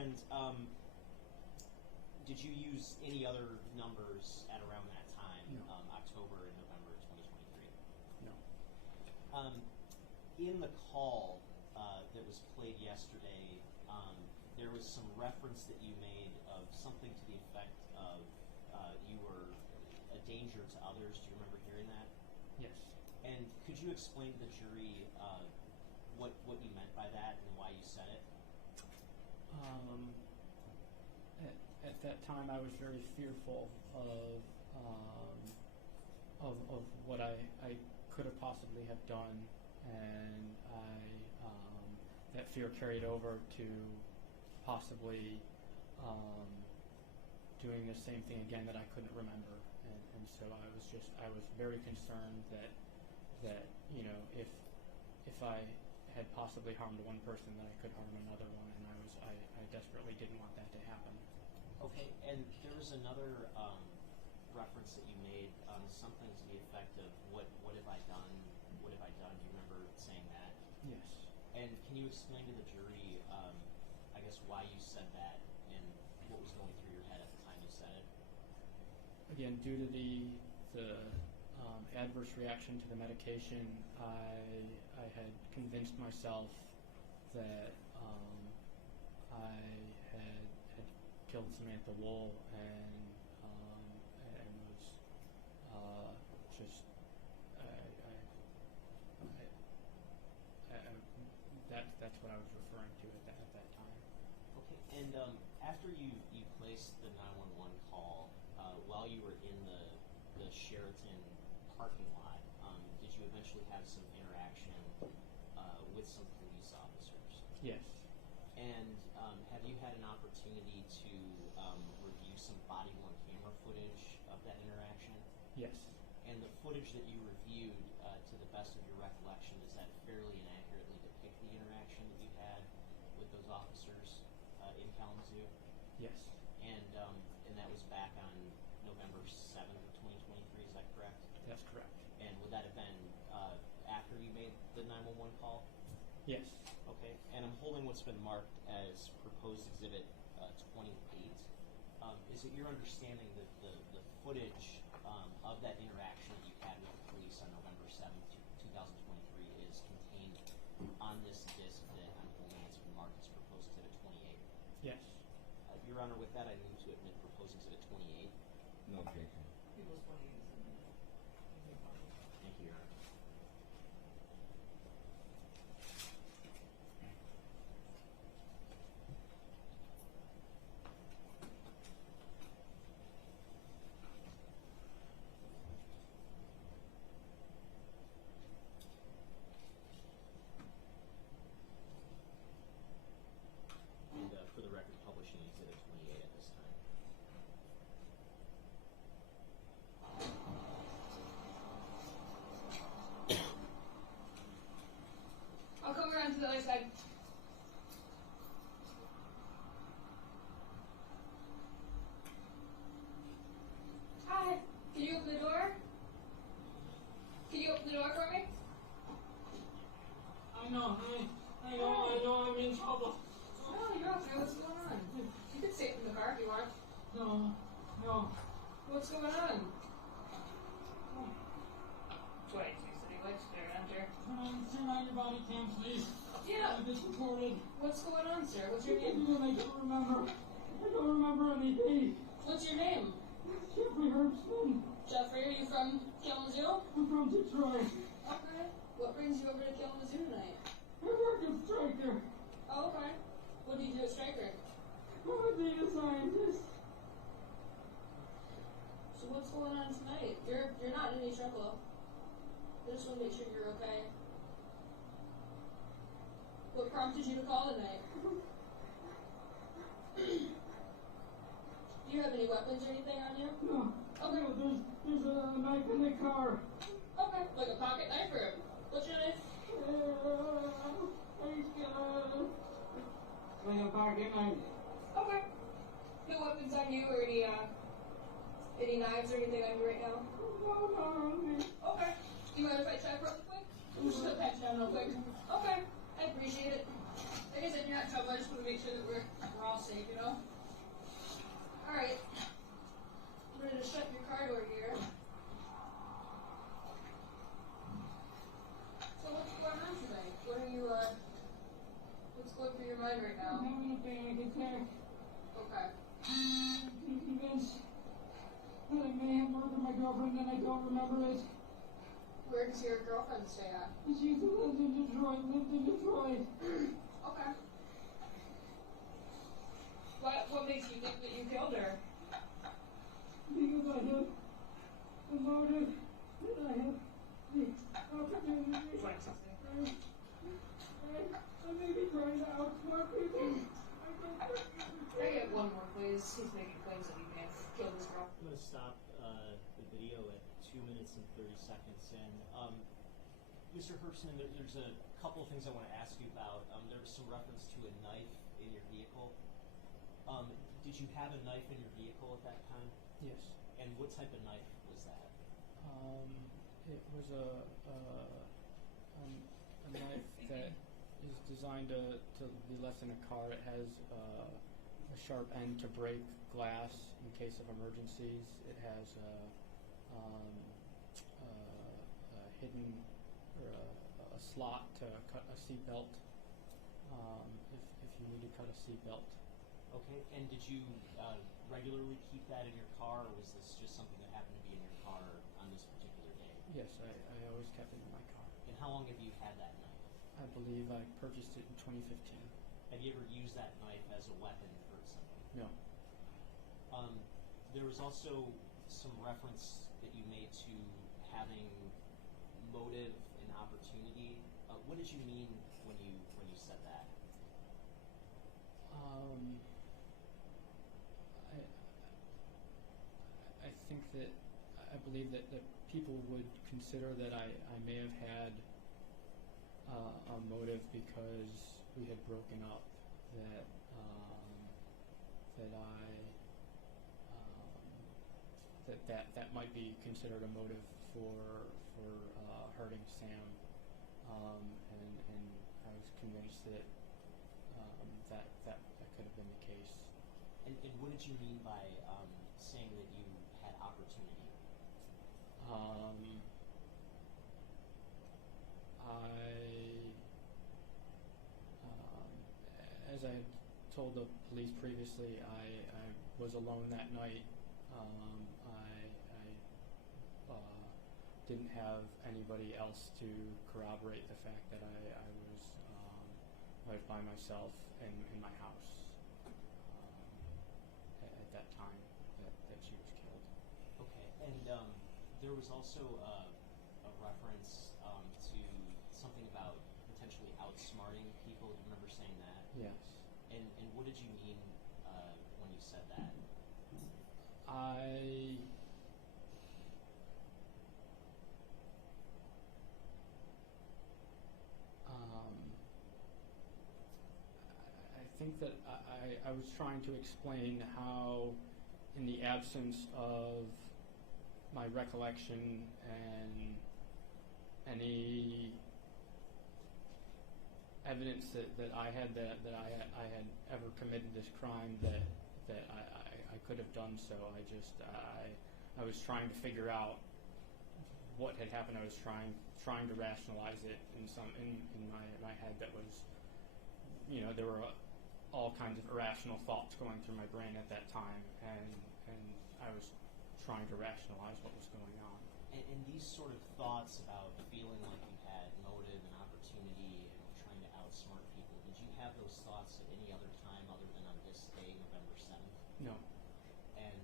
And did you use any other numbers at around that time, No. October and November 2023? No. In the call that was played yesterday, there was some reference that you made of something to the effect of you were a danger to others. Do you remember hearing that? Yes. And could you explain to the jury what you meant by that and why you said it? At that time, I was very fearful of what I could have possibly have done, and that fear carried over to possibly doing the same thing again that I couldn't remember, and so I was very concerned that if I had possibly harmed one person, that I could harm another one, and I desperately didn't want that to happen. Okay, and there was another reference that you made, something to the effect of what have I done? What have I done? Do you remember saying that? Yes. And can you explain to the jury, I guess, why you said that and what was going through your head at the time you said it? Again, due to the adverse reaction to the medication, I had convinced myself that I had killed Samantha Woll and was just that's what I was referring to at that time. Okay, and after you placed the 911 call, while you were in the Sheraton parking lot, did you eventually have some interaction with some police officers? Yes. And have you had an opportunity to review some body-worn camera footage of that interaction? Yes. And the footage that you reviewed, to the best of your recollection, does that fairly and accurately depict the interaction that you had with those officers in Kalamazoo? Yes. And that was back on November 7th of 2023, is that correct? That's correct. And would that have been after you made the 911 call? Yes. Okay, and I'm holding what's been marked as proposed exhibit 28. Is it your understanding that the footage of that interaction that you had with the police on November 7th, 2023 is contained on this disc that I'm holding that's been marked as proposed exhibit 28? Yes. Your Honor, with that, I move to admit proposed exhibit 28. No objection. People's 28 is in there. Thank you, Your Honor. And for the record, publishing exhibit 28 at this time. I'll come around to the other side. Hi. Can you open the door? Can you open the door for me? I know I'm in trouble. No, you're okay. What's going on? You can sit in the car if you want. No. What's going on? 22 City Lights, there, enter. Turn on your body cam, please. Yeah. I've been recorded. What's going on, sir? What's your name? I don't remember anything. What's your name? Jeffrey Herbstman. Jeffrey, are you from Kalamazoo? I'm from Detroit. Okay. What brings you over to Kalamazoo tonight? I work at Stryker. Oh, okay. What do you do at Stryker? I'm a data scientist. So what's going on tonight? You're not in any trouble. I just want to make sure you're okay. What prompted you to call tonight? Do you have any weapons or anything on you? No. Okay. No, there's a knife in the car. Okay. Like a pocket knife or what's your knife? Like a pocket knife. Okay. No weapons on you or any knives or anything on you right now? No, not on me. Okay. Do you mind if I check real quick? I'm just gonna pat you down real quick. Okay. I appreciate it. Like I said, you're not in trouble. I just want to make sure that we're all all safe, you know? Alright. I'm ready to shut your car door here. So what's going on tonight? What are you, what's going through your mind right I'm now? having a panic attack. Okay. I'm convinced that I may have murdered my girlfriend and I don't remember it. Where does your girlfriend stay at? She lived in Detroit. Okay. What makes you think that you killed her? Because I have the motive and I have the opportunity. I may be trying to outsmart people. Can I get one more, please? He's making claims that he may have killed his girl. I'm going to stop the video at 2 minutes and 30 seconds. And Mr. Herbstman, there's a couple of things I want to ask you about. There was some reference to a knife in your vehicle. Did you have a knife in your vehicle at that time? Yes. And what type of knife was that? It was a knife that is designed to be left in a car. It has a sharp end to break glass in case of emergencies. It has a hidden or a slot to cut a seatbelt if you need to cut a seatbelt. Okay. And did you regularly keep that in your car, or was this just something that happened to be in your car on this particular day? Yes, I always kept it in my car. And how long have you had that knife? I believe I purchased it in 2015. Have you ever used that knife as a weapon for something? No. There was also some reference that you made to having motive and opportunity. What did you mean when you said that? I think that I believe that people would consider that I may have had a motive because we had broken up. That might be considered a motive for hurting Sam, and I was convinced that that could have been the case. And what did you mean by saying that you had opportunity? As I had told the police previously, I was alone that night. I didn't have anybody else to corroborate the fact that I was by myself in my house at that time that she was killed. Okay. And there was also a reference to something about potentially outsmarting people. Do you remember saying that? Yes. And what did you mean when you said that? I think that I was trying to explain how, in the absence of my recollection and any evidence that I had that I had ever committed this crime, that I could have done so. I was trying to figure out what had happened. I was trying to rationalize it in my head. That was, there were all kinds of irrational thoughts going through my brain at that time, and I was trying to rationalize what was going on. And these sort of thoughts about feeling like you had motive and opportunity and trying to outsmart people, did you have those thoughts at any other time other than on this day, November 7th? No. And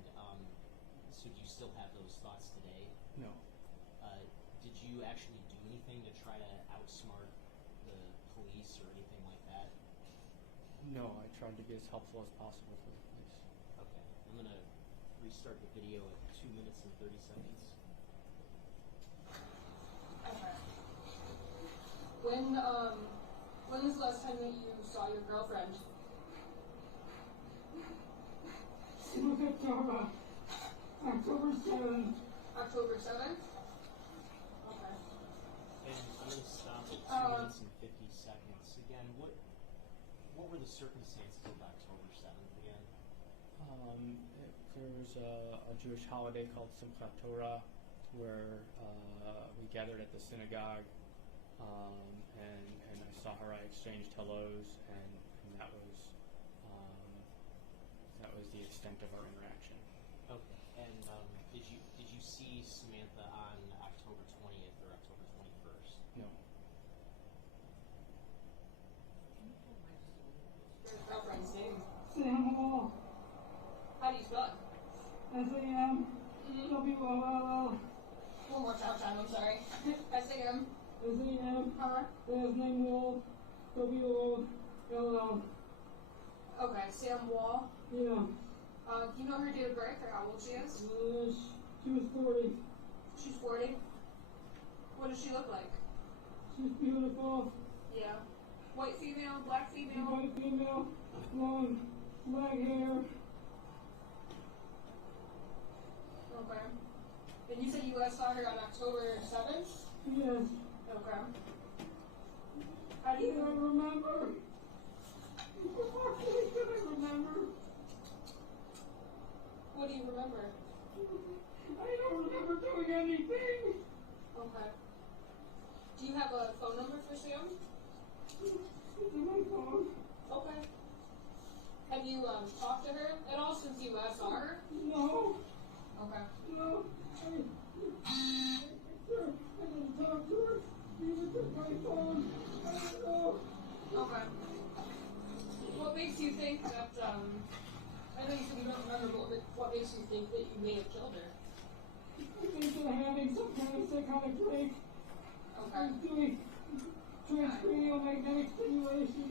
so do you still have those thoughts today? No. Did you actually do anything to try to outsmart the police or anything like that? No, I tried to be as helpful as possible for the police. Okay. I'm going to restart the video at 2 minutes and 30 seconds. Okay. When was the last time that you saw your girlfriend? It was October 7th. October 7th? Okay. And I'm going to stop at 2 minutes and 50 seconds. Again, what were the circumstances of October 7th? There was a Jewish holiday called Simchat Torah, where we gathered at the synagogue, and I saw her. I exchanged hellos, and that was the extent of our interaction. Okay. And did you see Samantha on October 20th or October 21st? No. Your girlfriend's name. Sam Woll. How do you spell it? S-A-M. W-O-L-L. One more time, I'm sorry. S-A-M. S-A-M. Last name Woll. W-O-L-L. Okay, Sam Woll. Yeah. Do you know her date of birth or how old she is? She was 40. She's 40. What does she look like? She's beautiful. Yeah. White female, black female? White female, long, black hair. Okay. And you said you last saw her on October 7th? Yes. Okay. How do Can I you... remember? What can I remember? What do you remember? I don't remember doing anything. Okay. Do you have a phone number for Sam? It's in my phone. Okay. Have you talked to her at all since you last saw her? No. Okay. No. I didn't talk to her. She was in my phone. I don't know. Okay. What makes you think that, I know you said you don't remember, but what makes you think that you may have killed her? I think they're having some kind of psychotic break. Okay. Doing transcranial magnetic stimulation.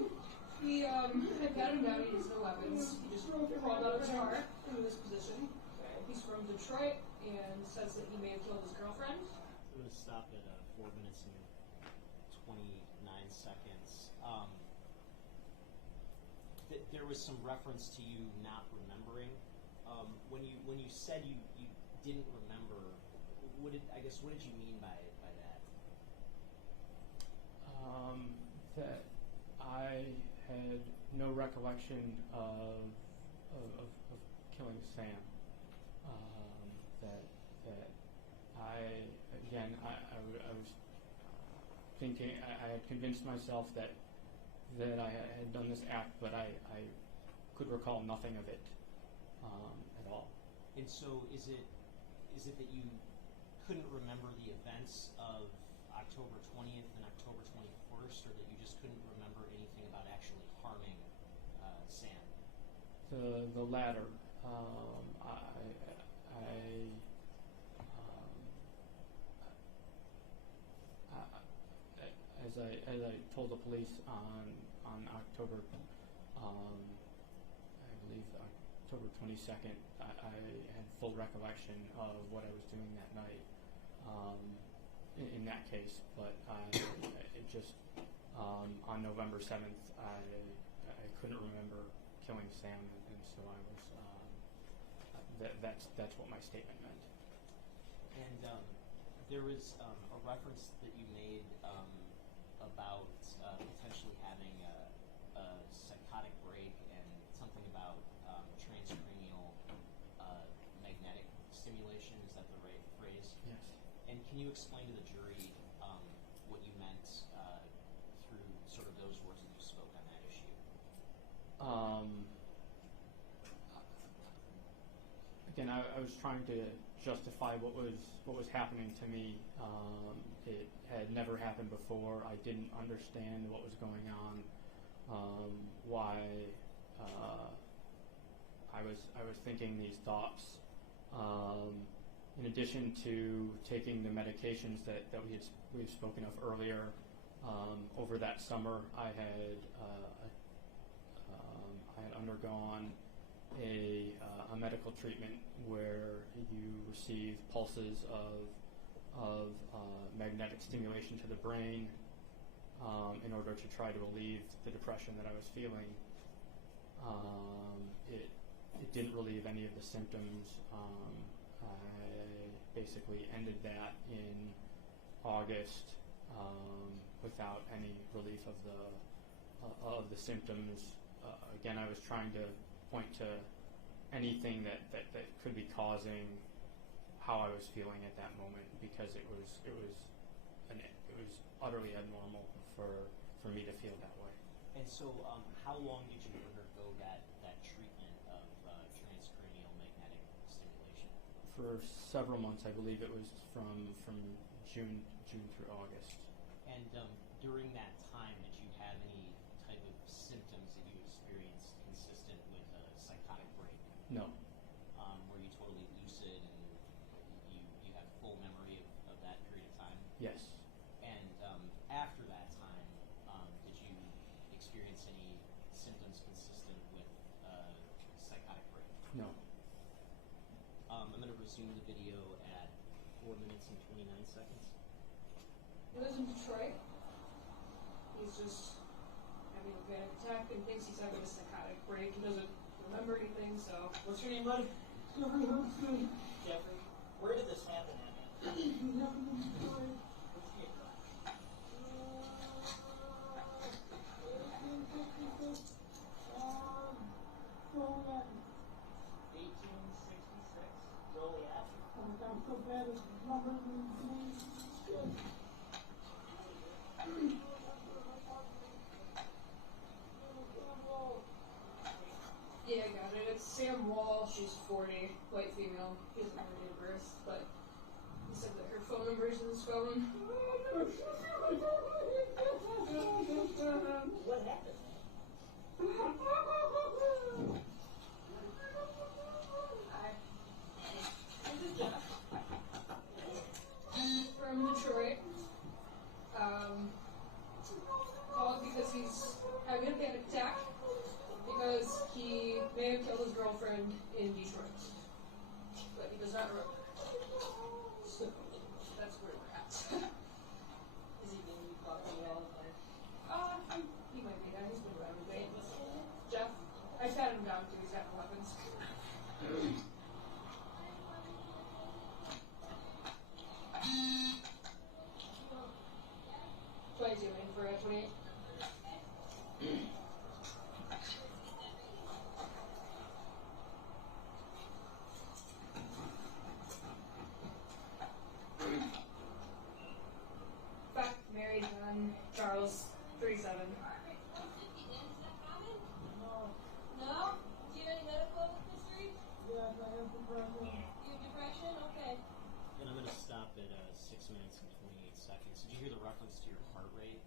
He, had got him down, he has no weapons. He just crawled out of his car in this position. He's from Detroit and says that he may have killed his girlfriend. I'm going to stop at 4 minutes and 29 seconds. There was some reference to you not remembering. When you said you didn't remember, what did you mean by that? That I had no recollection of killing Sam. That I was thinking, I had convinced myself that I had done this act, but I could recall nothing of it at all. And so is it that you couldn't remember the events of October 20th and October 21st, or that you just couldn't remember anything about actually harming Sam? The latter. As I told the police on October, I believe October 22nd, I had full recollection of what I was doing that night. In that case, but it just on November 7th, I couldn't remember killing Sam, and so I was. That's what my statement meant. And there was a reference that you made about potentially having a psychotic break and something about transcranial magnetic stimulation. Is that the right phrase? Yes. And can you explain to the jury what you meant through sort of those words that you spoke on that issue? Again, I was trying to justify what was happening to me. It had never happened before. I didn't understand what was going on, why I was thinking these thoughts. In addition to taking the medications that we've spoken of earlier, over that summer, I had undergone a medical treatment where you receive pulses of magnetic stimulation to the brain in order to try to relieve the depression that I was feeling. It didn't relieve any of the symptoms. I basically ended that in August without any relief of the symptoms. Again, I was trying to point to anything that could be causing how I was feeling at that moment, because it was utterly abnormal for me to feel that way. And so, how long did you undergo that treatment of transcranial magnetic stimulation? For several months, I believe it was from June through August. And during that time, did you have any type of symptoms that you experienced consistent with a psychotic break? No. Were you totally lucid and you have full memory of that period of time? Yes. And after that time, did you experience any symptoms consistent with psychotic break? No. I'm going to resume the video at 4 minutes and 29 seconds. He lives in Detroit. He's just having a panic attack and thinks he's having a psychotic break. He doesn't remember anything, so. What's your name, buddy? Jeffrey Humphrey. Jeffrey, where did this happen at? He happened in Detroit. What's the address? 1866. Joliet. 1866, Joliet. I'm so bad at numbers and names. Shit. Yeah, I got it. It's Sam Woll. She's 40, white female. He doesn't have her date of birth, but he said that her phone number is in his phone. What happened? This is Jeff from Detroit. Called because he's having a panic attack because he may have killed his girlfriend in Detroit, but he does not remember. So that's where we're at. Is he being bugged all the time? He might be that. He's been around a bit. Jeff, I patted him down too. He's got no weapons. Twenty-two in for a 28. Fact, married, Charles, 37. No. No? Do you have any medical history? Yes, I have depression. You have depression? Okay. And I'm going to stop at 6 minutes and 28 seconds. Did you hear the reference to your heart rate?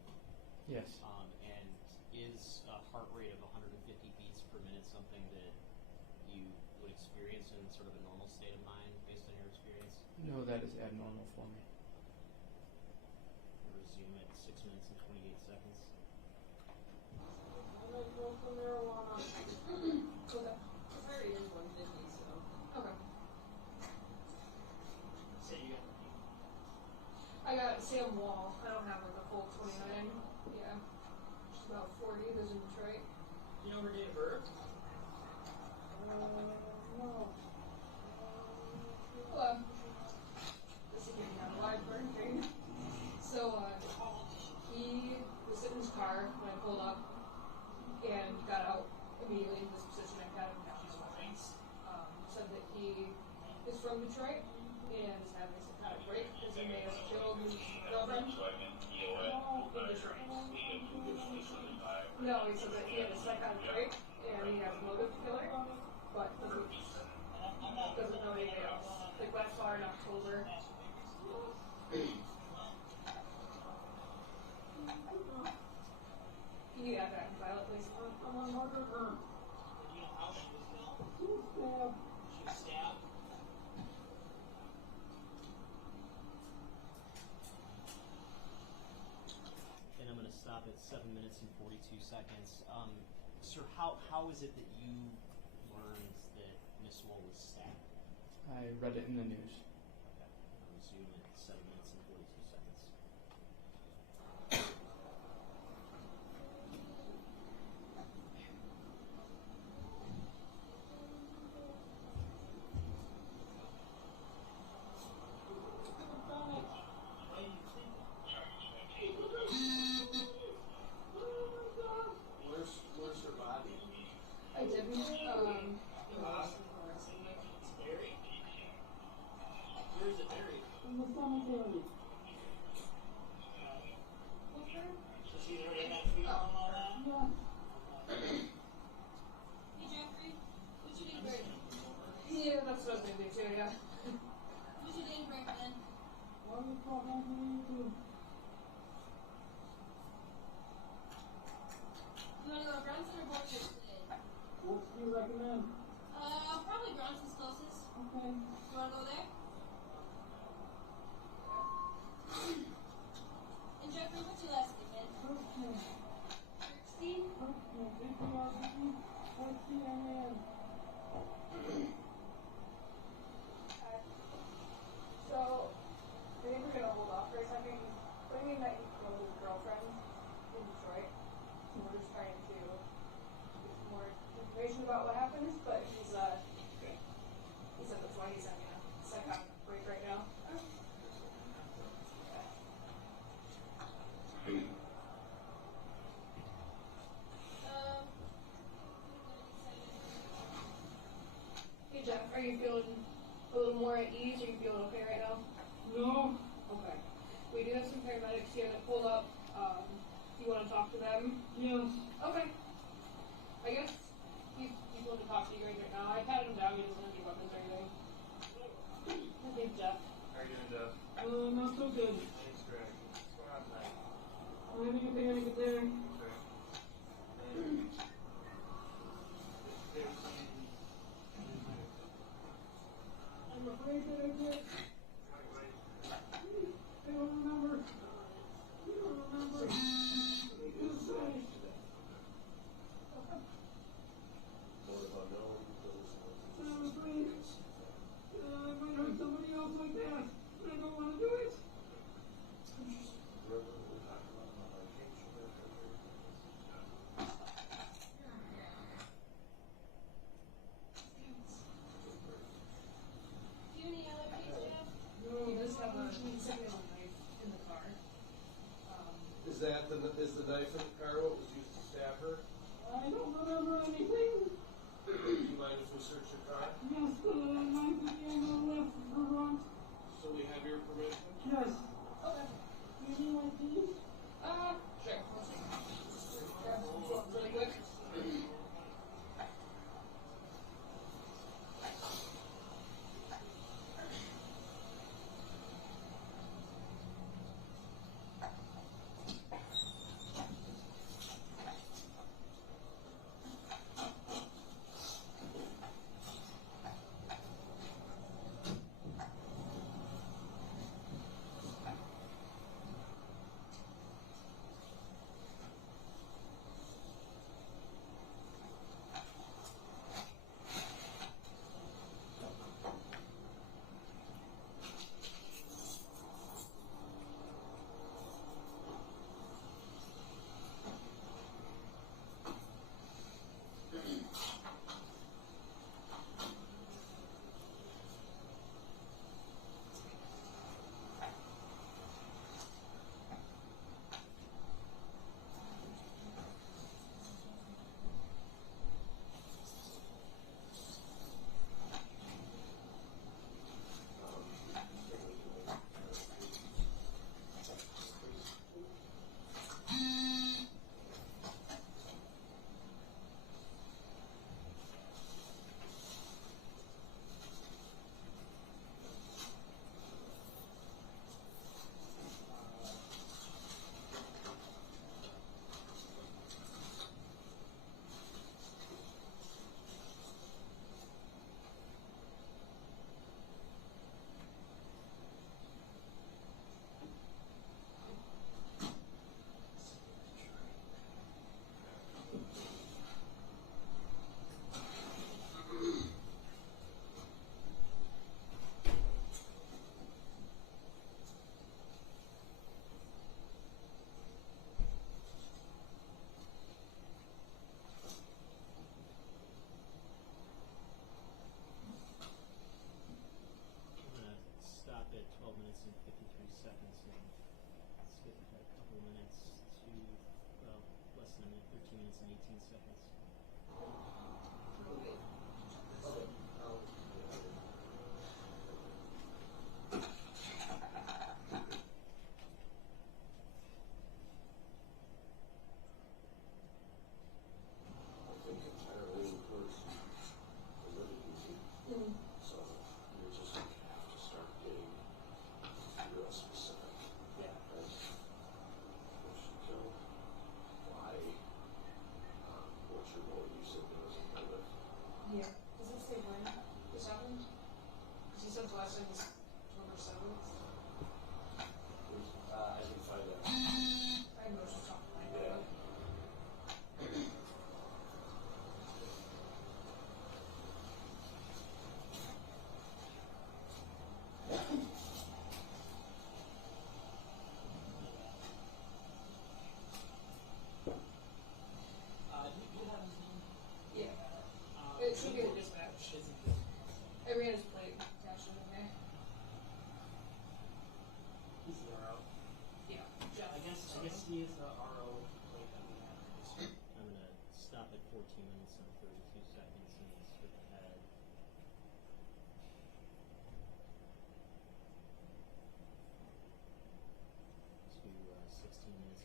Yes. And is a heart rate of 150 beats per minute something that you would experience in sort of a normal state of mind based on your experience? No, that is abnormal for me. Resume at 6 minutes and 28 seconds. I'm gonna smoke some marijuana. Okay. His heart rate is 150, so. Okay. So you got I got Sam Woll. I don't have like a full 29. Yeah. She's about 40. Lives in Detroit. you know her date of birth? No. Hello. This is getting out of live burn thing. So, he was sitting in his car when I pulled up and got out immediately in this position. I had him down his weapons. Said that he is from Detroit and is having a psychotic break because he may have killed his girlfriend in Detroit. No, he said that he had a psychotic break and he has a motive to kill her, but doesn't know anything else. Like last far in October. Can you add that in Violet, please? I'm on marker. Do you know how she was killed? Stab. She was stabbed? And I'm going to stop at 7 minutes and 42 seconds. Sir, how is it that you learned that Miss Woll was stabbed? I read it in the news. Okay. I'll resume at 7 minutes and 42 seconds. Where's her body? I didn't. the stomach area. What's her? Does he already have fever and all that? Yeah. Hey, Jeffrey. What's your name, Greg? Yeah, that's what I was gonna do too, yeah. What's your name, Greg, then? Why the fuck am I doing too? You want to go to Bronson or Boulder today? What do you recommend? Probably Bronson's closest. Okay. You want to go there? And Jeffrey, what's your last name, man? Okay. Kirkstein? Okay. H-E-R-C-S-T-M-A-N. So, I think we're gonna hold off for a second. Claiming that he killed his girlfriend in Detroit. So we're just trying to get some more information about what happened, but he said that's why he's on a psychotic break right now. Hey Jeff, are you feeling a little more at ease? Are you feeling okay right now? No. Okay. We do have some paramedics here that pulled up. Do you want to talk to them? Yes. Okay. I guess he's willing to talk to you guys right now. I patted him down. He doesn't have any weapons or anything. His name's Jeff. How are you doing, Jeff? Not so good. Thanks, Greg. What's going on tonight? I'm having a panic attack. Okay. I'm afraid that I did. I don't remember. I don't remember. I can't say. I'm afraid I might hurt somebody else like that. I don't want to do it. Do you need allergies, Jeff? He does have a knife in the car. Is the knife in the car what was used to stab her? I don't remember anything. Do you mind if we search your car? Yes, the knife at the end of the left front. So we have your permission? Yes. Okay. You need my keys? Sure. Grab some phones really quick.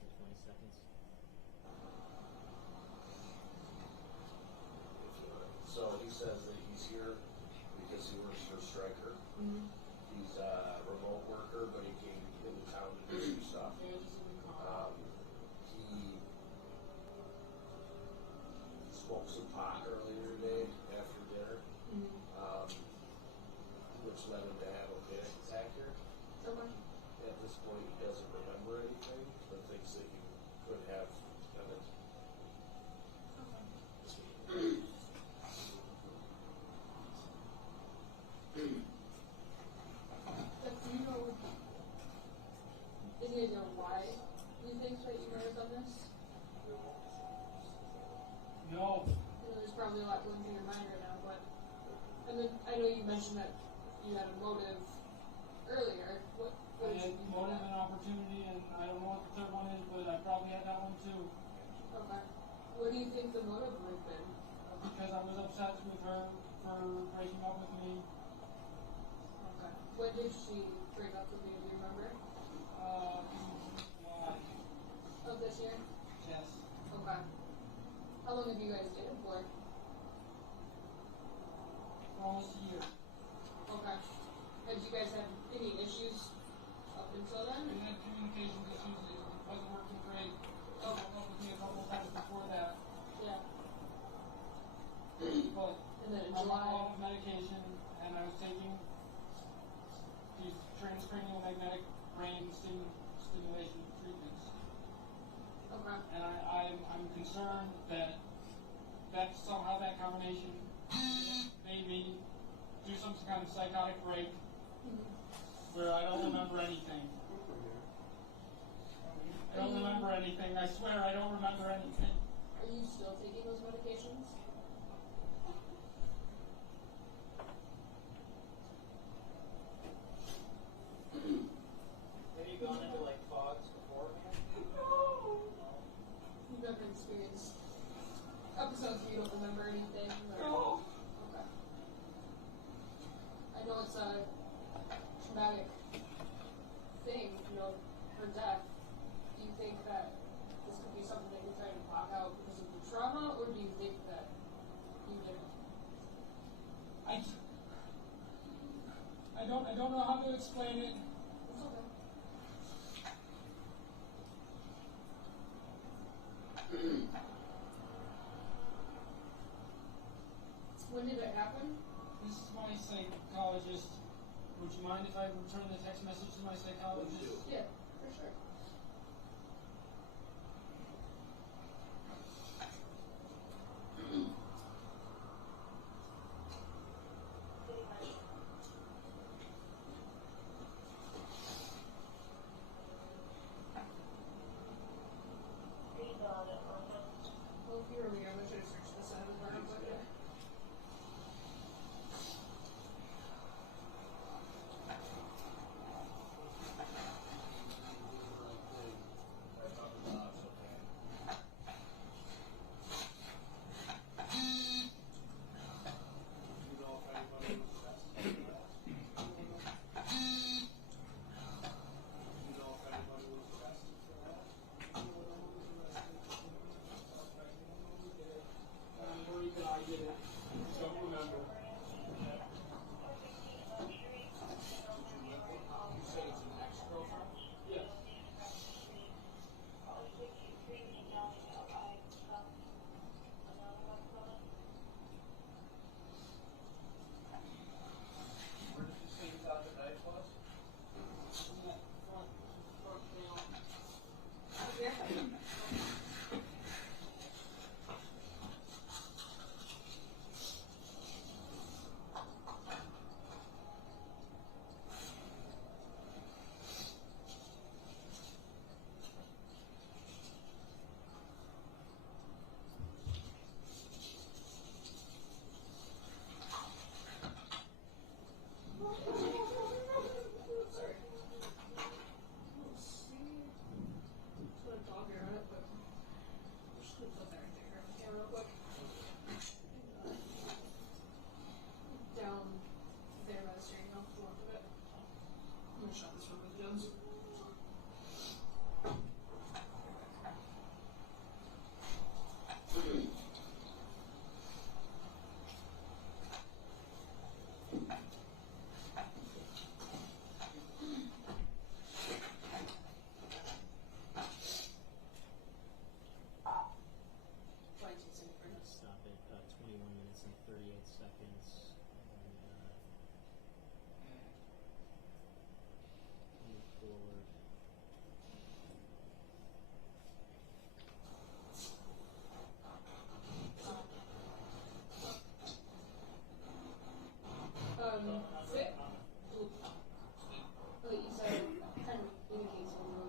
for 20 seconds. So he says that he's here because he works for Stryker. Mm-hmm. He's a remote worker, but he came into town to do some stuff. He smoked some pot earlier today after dinner, which led him to have a panic attack here. Okay. At this point, he doesn't remember anything, but thinks that he could have done it. But do you know, any idea why you think that you may have done this? No. I know there's probably a lot going through your mind right now, but, and then I know you mentioned that you had a motive earlier. What I did had you think of motive that? and opportunity, and I don't know what the third one is, but I probably had that one too. Okay. What do you think the motive would have been? Because I was upset with her for breaking up with me. Okay. When did she break up with you? Do you remember? July. Of this year? Yes. Okay. How long have you guys dated for? For almost a year. Okay. Have you guys had any issues up until then? We had communication issues. It wasn't working great. She broke up with me a couple of times before that. Yeah. But And then in I was July. on medication, and I was taking these transcranial magnetic brain stimulation treatments. Okay. And I'm concerned that somehow that combination made me do some kind of psychotic break where I don't remember anything. I don't remember anything. I swear I don't remember anything. Are you still taking those medications? Have you gone into like fogs beforehand? You've never experienced episodes where you don't remember anything? Or... No. Okay. I know it's a traumatic thing, you know, her death. Do you think that this could be something that you're trying to block out because of the trauma, or do you think that you didn't? I don't know how to explain it. It's okay. When did it happen? This is my psychologist. Would you mind if I return the text message to my psychologist? Yeah, for sure. Well, if you were me, I should have searched this out of the but yeah. seconds. Move forward. Fit. Like you said, kind of indicates when you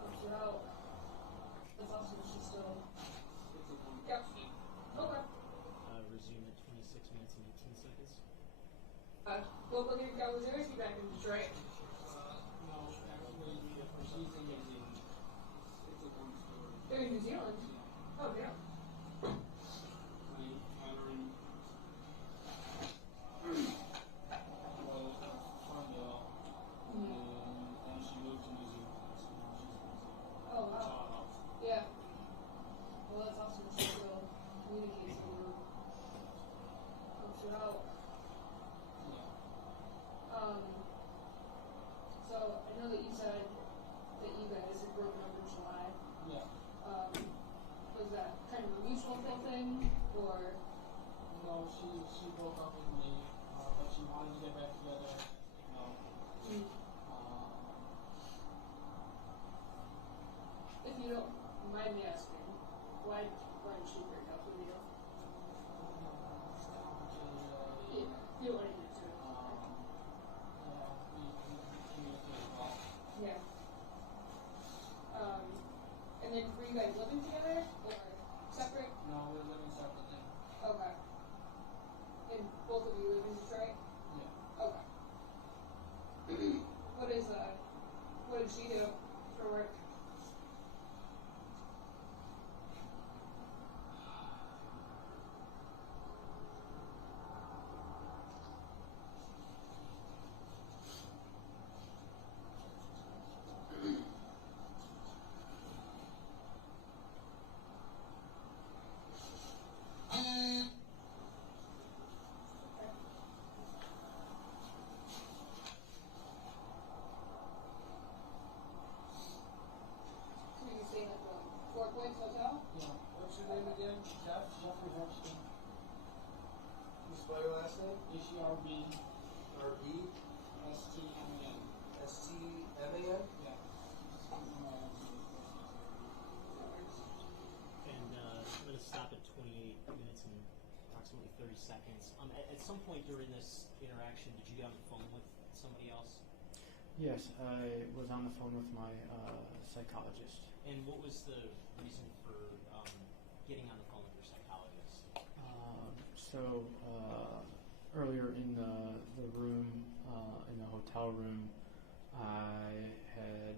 helps you out. That's awesome. She's still. Yep. Okay. Resume at 26 minutes and 18 seconds. What looking at was yours? You back in Detroit? No, actually, she's in New Zealand. It's a long story. They're in New Zealand. Oh yeah. Oh wow. Yeah. Well, that's awesome. She still communicates with you. Helps you out. So I know that you said that you guys had broken up in July. Yeah. Was that kind of a mutual thing, or? No, she broke up with me, but she wanted to get back together. No. If you don't mind me asking, why did she break up with you? Yeah, you don't want to get into it. We communicated well. Yeah. And then were you guys living together or separate? No, we're living separately. Okay. And both of you live in Detroit? Yeah. Okay. What did she do for work? So you staying at the Four Points Hotel? Yeah. What's your name again? Jeff? Jeffrey Hepstein. Can you spell your last name? HERB R-B? STMAN. S-T-M-A-N? Yeah. And I'm going to stop at 28 minutes and approximately 30 seconds. At some point during this interaction, did you get on the phone with somebody else? Yes, I was on the phone with my psychologist. And what was the reason for getting on the phone with your psychologist? Earlier in the room, in the hotel room, I had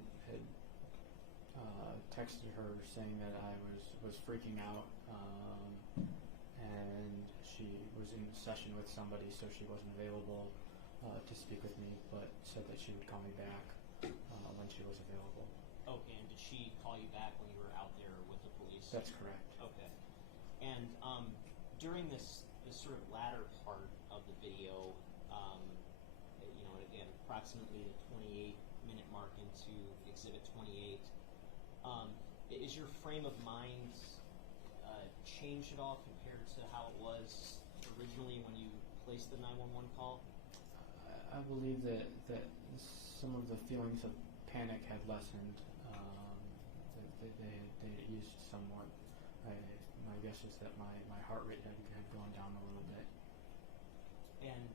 texted her saying that I was freaking out, and she was in session with somebody, so she wasn't available to speak with me, but said that she would call me back when she was available. Okay, and did she call you back when you were out there with the police? That's correct. Okay. And during this sort of latter part of the video, again, approximately the 28-minute mark into Exhibit 28, is your frame of mind changed at all compared to how it was originally when you placed the 911 call? I believe that some of the feelings of panic had lessened. They eased somewhat. My guess is that my heart rate had gone down a little bit. And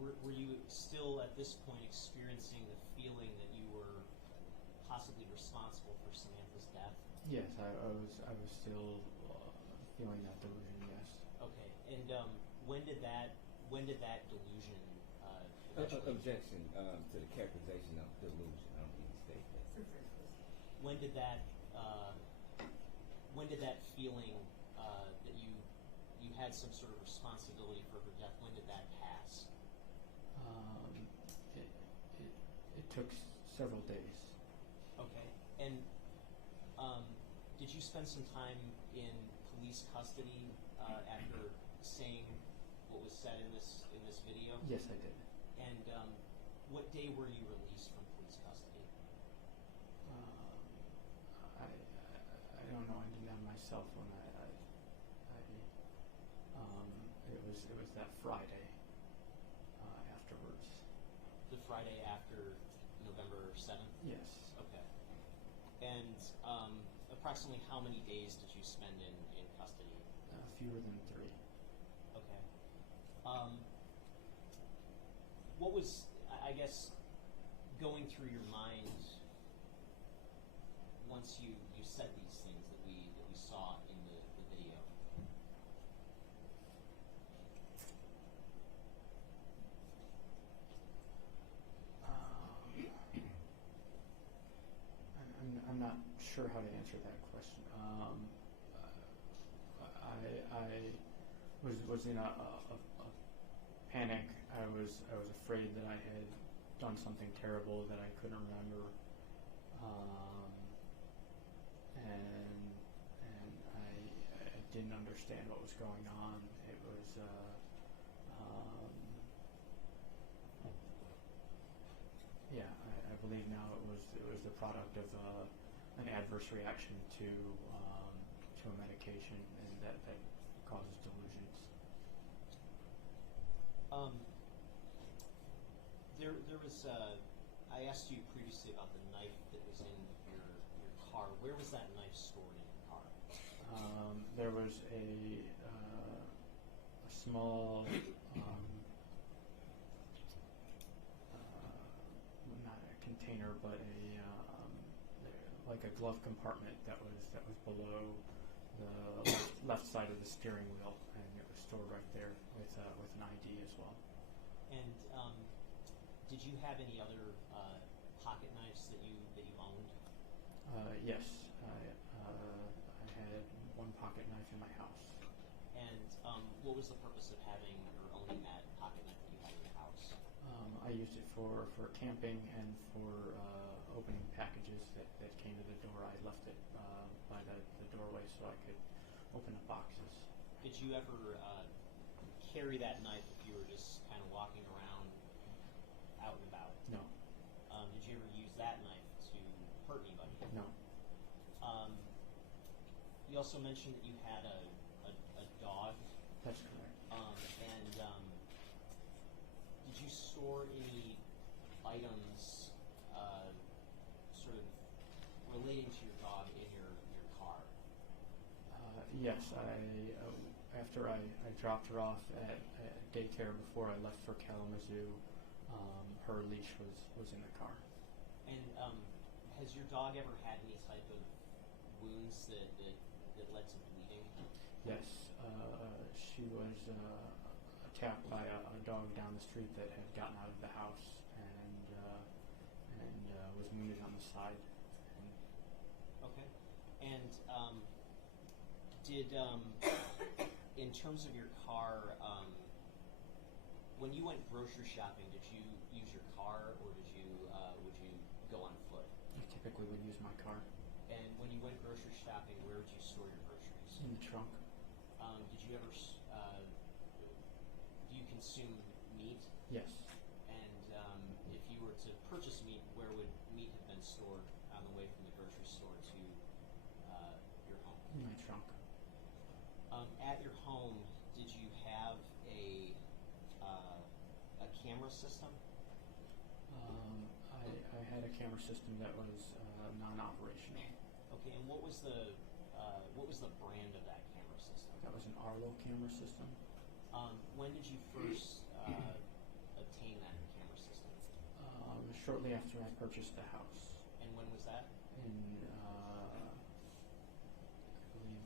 were you still at this point experiencing the feeling that you were possibly responsible for Samantha's death? Yes, I was still feeling that delusion. Yes. Okay. And when did that delusion? Objection to the characterization of delusion. I don't think you state that. When did that feeling that you had some sort of responsibility for her death? When did that pass? It took several days. Okay. And did you spend some time in police custody after saying what was said in this video? Yes, I did. And what day were you released from police custody? I don't know. I did that on my cell phone. Friday after November 7th? Yes. Okay. And approximately how many days did you spend in custody? Fewer than 3. Okay. What was, I guess, going through your mind once you said these things that we saw in the video? I'm not sure how to answer that question. I was in a panic. I was afraid that I had done something terrible that I couldn't remember, and I didn't understand what was going on. It was I believe now it was the product of an adverse reaction to a medication, and that causes delusions. There was I asked you previously about the knife that was in your car. Where was that knife stored in your car? There was a small not a container, but like a glove compartment that was below the left side of the steering wheel, and it was stored right there with an ID as well. And did you have any other pocket knives that you owned? Yes, I had one pocket knife in my house. And what was the purpose of having or owning that pocket knife that you had in your house? I used it for camping and for opening packages that came to the door. I left it by the doorway so I could open up boxes. Did you ever carry that knife if you were just kind of walking around out and about? No. Did you ever use that knife to hurt anybody? No. You also mentioned that you had a dog. That's correct. And did you store any items sort of relating to your dog in your car? Yes, after I dropped her off at daycare before I left for Kalamazoo, her leash was in the car. And has your dog ever had any type of wounds that led to bleeding? Yes, she was attacked by a dog down the street that had gotten out of the house and was wounded on the side. Okay. And did in terms of your car, when you went grocery shopping, did you use your car or would you go on foot? I typically would use my car. And when you went grocery shopping, where would you store your groceries? In the trunk. Did you ever do you consume meat? Yes. And if you were to purchase meat, where would meat have been stored on the way from the grocery store to your home? In my trunk. At your home, did you have a camera system? I had a camera system that was non-operational. Okay, and what was the brand of that camera system? That was an Arlo camera system. When did you first obtain that camera system? Shortly after I purchased the house. And when was that? In, I believe,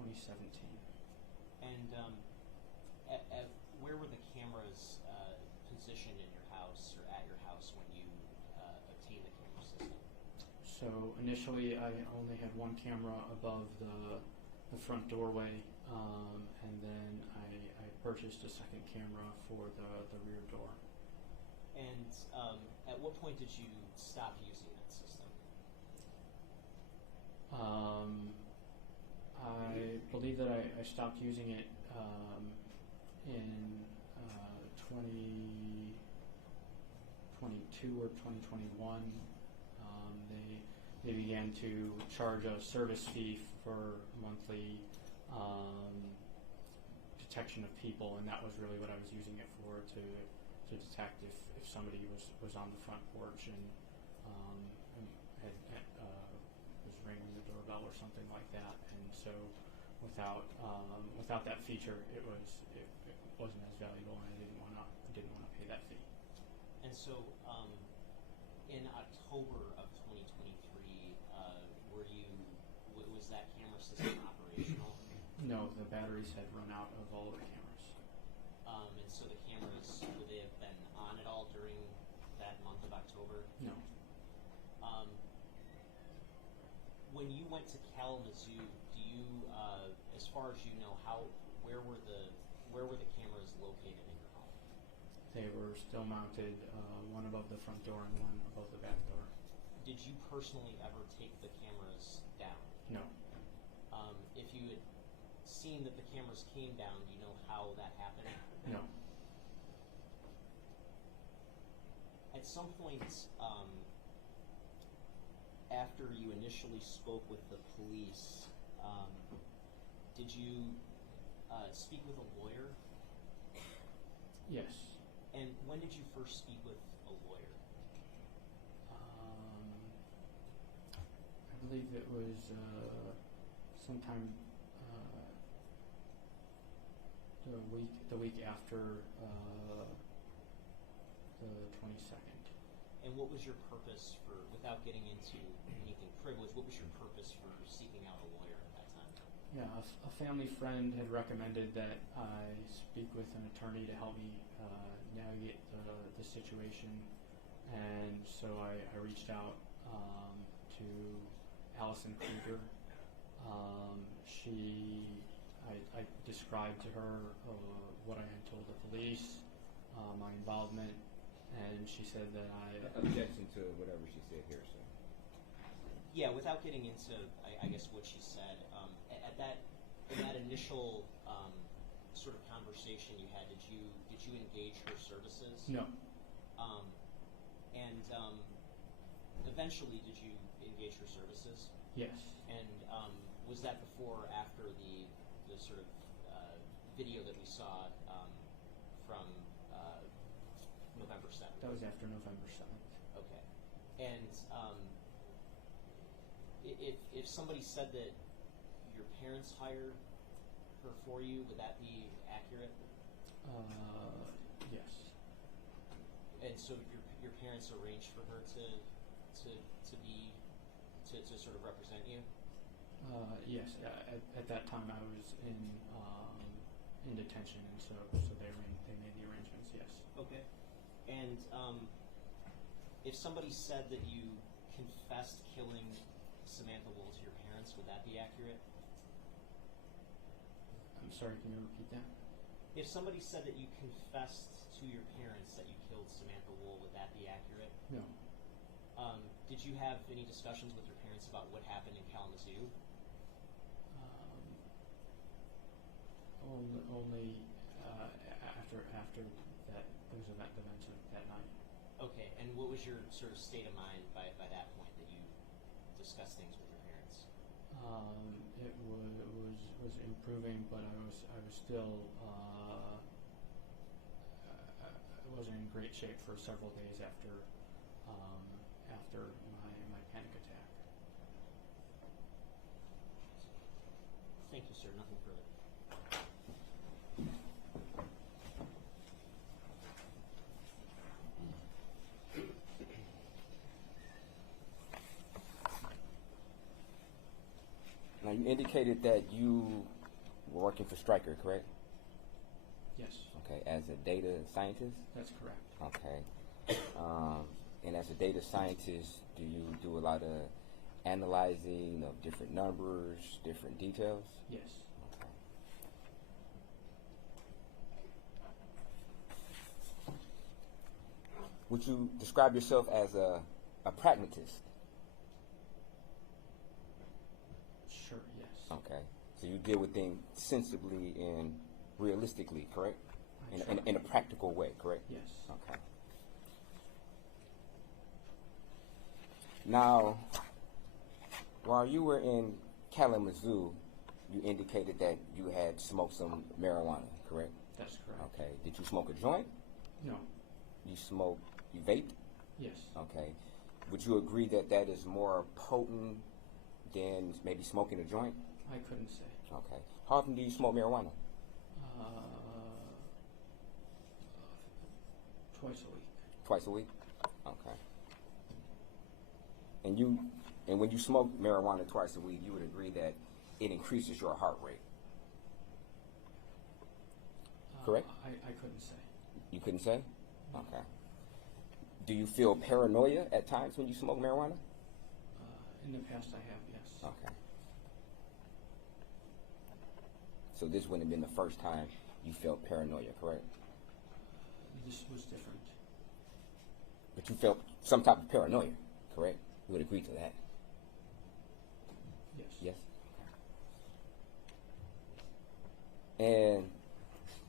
2017. And where were the cameras positioned in your house or at your house when you obtained the camera system? So initially I only had one camera above the front doorway, and then I purchased a second camera for the rear door. And at what point did you stop using that system? I believe that I stopped using it in 2022 or 2021. They began to charge a service fee for monthly detection of people, and that was really what I was using it for, to detect if somebody was on the front porch and was ringing the doorbell or something like that. And so without that feature, it wasn't as valuable, and I didn't want to pay that fee. And so, in October of 2023, was that camera system operational? No, the batteries had run out of all of the cameras. And so the cameras, would they have been on at all during that month of October? No. When you went to Kalamazoo, do you, as far as you know, where were the cameras located in your home? They were still mounted, one above the front door and one above the back door. Did you personally ever take the cameras down? No. If you had seen that the cameras came down, do you know how that happened? No. At some point, after you initially spoke with the police, did you speak with a lawyer? Yes. And when did you first speak with a lawyer? I believe it was sometime the week after the 22nd. And what was your purpose for, without getting into anything privileged, what was your purpose for seeking out a lawyer at that time? Yeah, a family friend had recommended that I speak with an attorney to help me navigate the situation, and so I reached out to Allison Krieger. I described to her what I had told the police, my involvement, and she said that Objection to whatever she said here, sir. Yeah, without getting into, I guess, what she said, in that initial sort of conversation you had, did you engage her services? No. And eventually, did you engage her services? Yes. And was that before or after the sort of video that we saw from November 7th? That was after November 7th. Okay. And if somebody said that your parents hired her for you, would that be accurate? Yes. And so your parents arranged for her to sort of represent you? Yes. At that time, I was in detention, and so they made the arrangements. Yes. Okay. And if somebody said that you confessed killing Samantha Woll to your parents, would that be accurate? I'm sorry, can you repeat that? If somebody said that you confessed to your parents that you killed Samantha Woll, would that be accurate? No. Did you have any discussions with your parents about what happened in Kalamazoo? Only after that those events of that night. Okay, and what was your sort of state of mind by that point that you discussed things with your parents? It was improving, but I was still I wasn't in great shape for several days after my panic attack. Thank you, sir. Nothing further. Now, you indicated that you were working for Stryker, correct? Yes. Okay, as a data scientist? That's correct. Okay. And as a data scientist, do you do a lot of analyzing of different numbers, different details? Yes. Okay. Would you describe yourself as a pragmatist? Sure, yes. Okay. So you deal with things sensibly and realistically, correct? In a practical way, correct? Yes. Okay. Now, while you were in Kalamazoo, you indicated that you had smoked some marijuana, correct? That's correct. Okay. Did you smoke a joint? No. you smoke, you vape? Yes. Okay. Would you agree that that is more potent than maybe smoking a joint? I couldn't say. Okay. How often do you smoke marijuana? Twice a week. Twice a week? Okay. And when you smoke marijuana twice a week, you would agree that it increases your heart rate? Correct? I couldn't say. You couldn't say? Okay. Do you feel paranoia at times when you smoke marijuana? In the past I have, yes. Okay. So this wouldn't have been the first time you felt paranoia, correct? This was different. But you felt some type of paranoia, correct? You would agree to that? Yes. Yes? Okay. And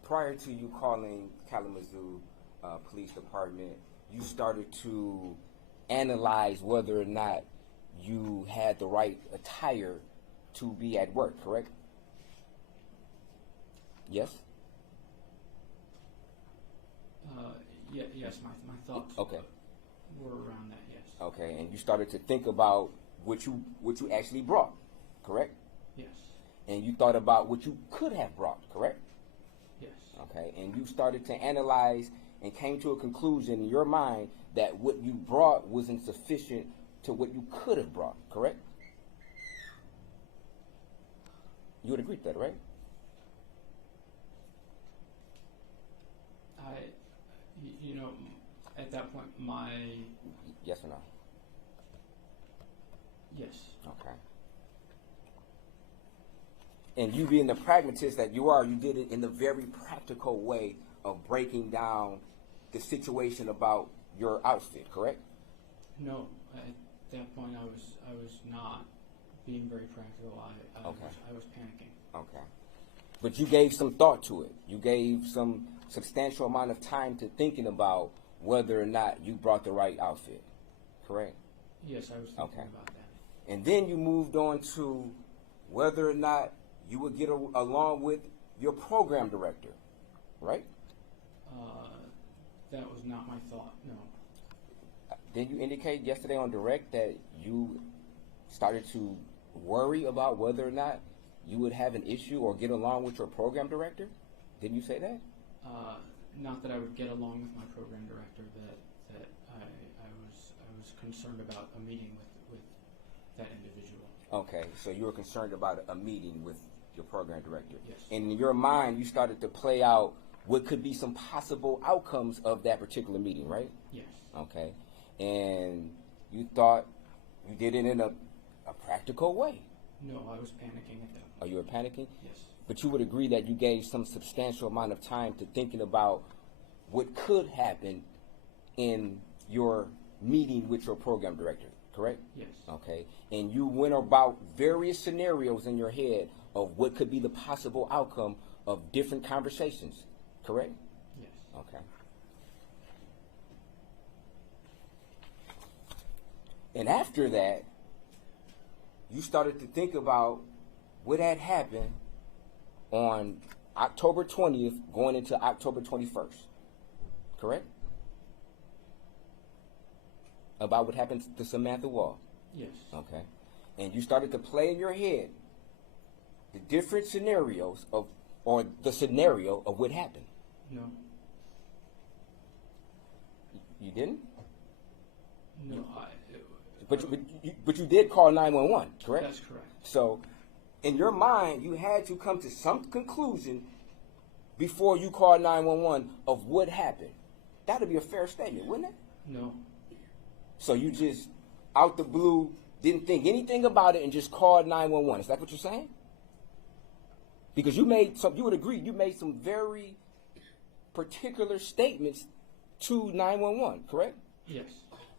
prior to you calling Kalamazoo Police Department, you started to analyze whether or not you had the right attire to be at work, correct? Yes? Yes, my thoughts Okay. were around that, yes. Okay, and you started to think about what you actually brought, correct? Yes. And you thought about what you could have brought, correct? Yes. Okay, and you started to analyze and came to a conclusion in your mind that what you brought wasn't sufficient to what you could have brought, correct? You would agree to that, right? You know, at that point, Yes or no? yes. Okay. And you being the pragmatist that you are, you did it in the very practical way of breaking down the situation about your outfit, correct? No, at that point I was not being very practical. Okay. I was panicking. Okay. But you gave some thought to it. You gave some substantial amount of time to thinking about whether or not you brought the right outfit, correct? Yes, I was thinking Okay. about that. And then you moved on to whether or not you would get along with your program director, right? That was not my thought, no. Did you indicate yesterday on direct that you started to worry about whether or not you would have an issue or get along with your program director? Didn't you say that? Not that I would get along with my program director, that I was concerned about a meeting with that individual. Okay, so you were concerned about a meeting with your program director. Yes. And in your mind, you started to play out what could be some possible outcomes of that particular meeting, right? Yes. Okay. And you thought you did it in a practical way. No, I was panicking at that point. Oh, you were panicking? Yes. But you would agree that you gave some substantial amount of time to thinking about what could happen in your meeting with your program director, correct? Yes. Okay. And you went about various scenarios in your head of what could be the possible outcome of different conversations, correct? Yes. Okay. And after that, you started to think about what had happened on October 20th going into October 21st, correct? About what happened to Samantha Woll. Yes. Okay. And you started to play in your head the different scenarios of, or the scenario of what happened. No. You didn't? No. But you did call 911, correct? That's correct. So, in your mind, you had to come to some conclusion before you called 911 of what happened. That would be a fair statement, wouldn't it? No. So you just, out the blue, didn't think anything about it and just called 911. Is that what you're saying? Because you would agree, you made some very particular statements to 911, correct? Yes.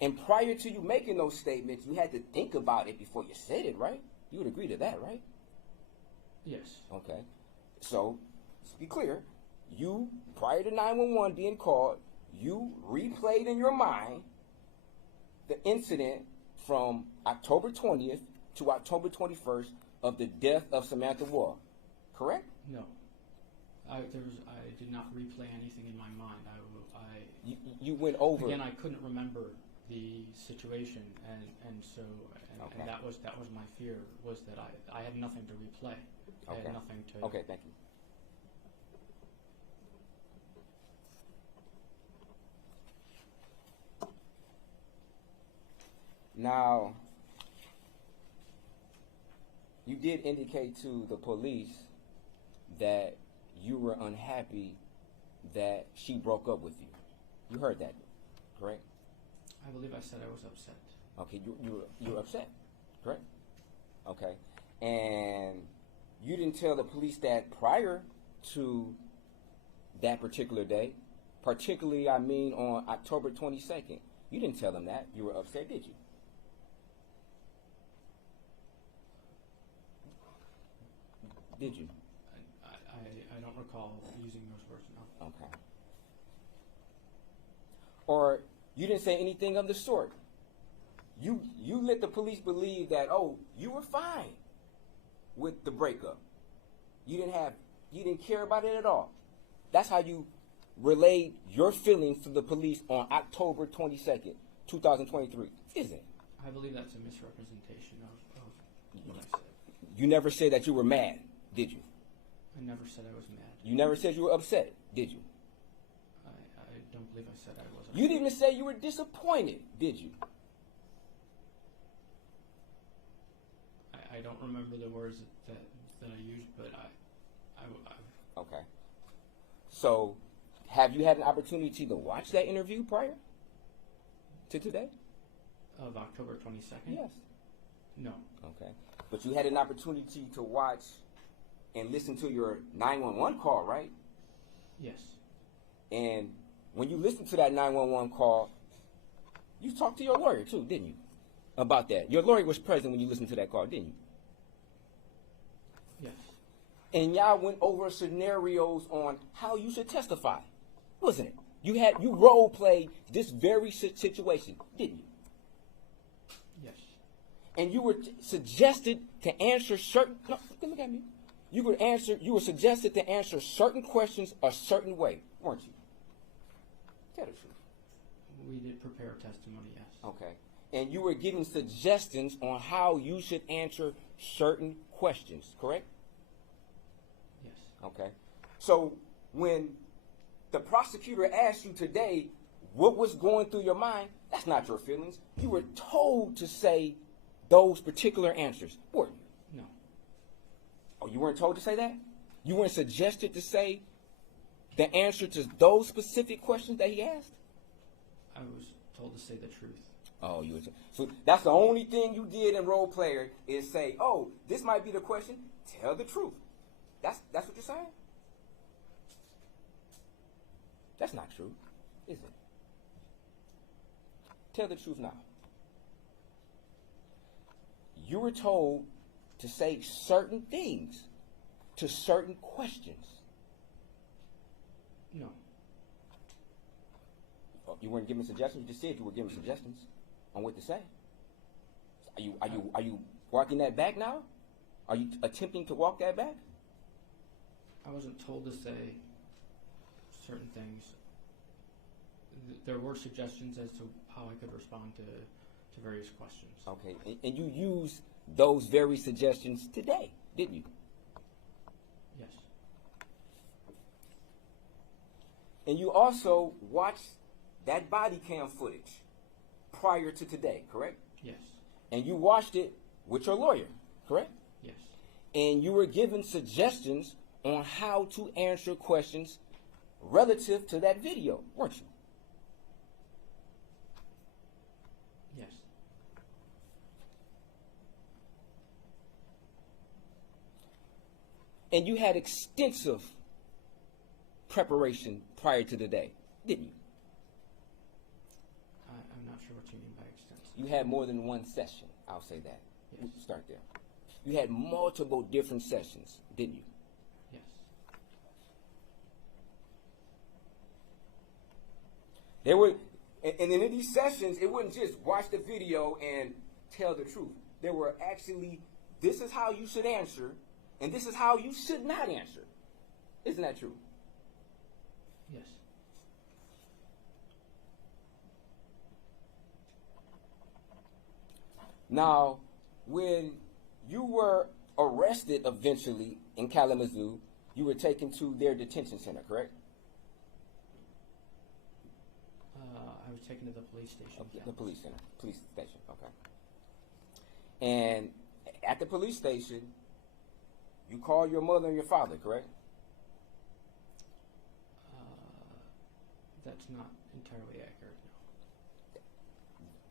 And prior to you making those statements, you had to think about it before you said it, right? You would agree to that, right? Yes. Okay. So, to be clear, you, prior to 911 being called, you replayed in your mind the incident from October 20th to October 21st of the death of Samantha Woll, correct? No. I did not replay anything in my mind. You went over. Again, I couldn't remember the situation, and that was my fear, was that I had nothing to replay. I had nothing to. Okay, thank you. Now, you did indicate to the police that you were unhappy that she broke up with you. You heard that, correct? I believe I said I was upset. Okay, you were upset, correct? Okay, and you didn't tell the police that prior to that particular day, particularly, I mean, on October 22nd. You didn't tell them that you were upset, did you? Did you? I don't recall using those words, no. Okay. Or you didn't say anything of the sort. You let the police believe that, oh, you were fine with the breakup. You didn't care about it at all. That's how you relayed your feelings to the police on October 22nd, 2023, isn't it? I believe that's a misrepresentation of what I said. You never said that you were mad, did you? I never said I was mad. You never said you were upset, did you? I don't believe I said I was upset. You didn't even say you were disappointed, did you? I don't remember the words that I used, but Okay. So, have you had an opportunity to watch that interview prior to today? Of October 22nd? Yes. No. Okay. But you had an opportunity to watch and listen to your 911 call, right? Yes. And when you listened to that 911 call, you talked to your lawyer too, didn't you? About that. Your lawyer was present when you listened to that call, didn't you? Yes. And y'all went over scenarios on how you should testify, wasn't it? You role played this very situation, didn't you? Yes. And you were suggested to answer certain. No, look at me. You were suggested to answer certain questions a certain way, weren't you? Tell the truth. We did prepare testimony, yes. Okay. And you were given suggestions on how you should answer certain questions, correct? Yes. Okay. So when the prosecutor asked you today what was going through your mind, that's not your feelings. You were told to say those particular answers, weren't you? No. Oh, you weren't told to say that? You weren't suggested to say the answer to those specific questions that he asked? I was told to say the truth. Oh, you were so that's the only thing you did in role player is say, oh, this might be the question. Tell the truth. That's what you're saying? That's not true, is it? Tell the truth now. You were told to say certain things to certain questions. No. Oh, you weren't giving suggestions. You just said you were giving suggestions on what to say. Are you walking that back now? Are you attempting to walk that back? I wasn't told to say certain things. There were suggestions as to how I could respond to various questions. Okay, and you used those very suggestions today, didn't you? Yes. And you also watched that body cam footage prior to today, correct? Yes. And you watched it with your lawyer, correct? Yes. And you were given suggestions on how to answer questions relative to that video, weren't you? Yes. And you had extensive preparation prior to the day, didn't you? I'm not sure what you mean by extensive. You had more than one session, I'll say that. Yes. We'll start there. You had multiple different sessions, didn't you? Yes. There were, and in these sessions, it wasn't just watch the video and tell the truth. There were actually, this is how you should answer, and this is how you should not answer. Isn't that true? Yes. Now, when you were arrested eventually in Kalamazoo, you were taken to their detention center, correct? I was taken to the police station. Okay, yeah. the police center, police station, okay. And at the police station, you called your mother and your father, correct? That's not entirely accurate,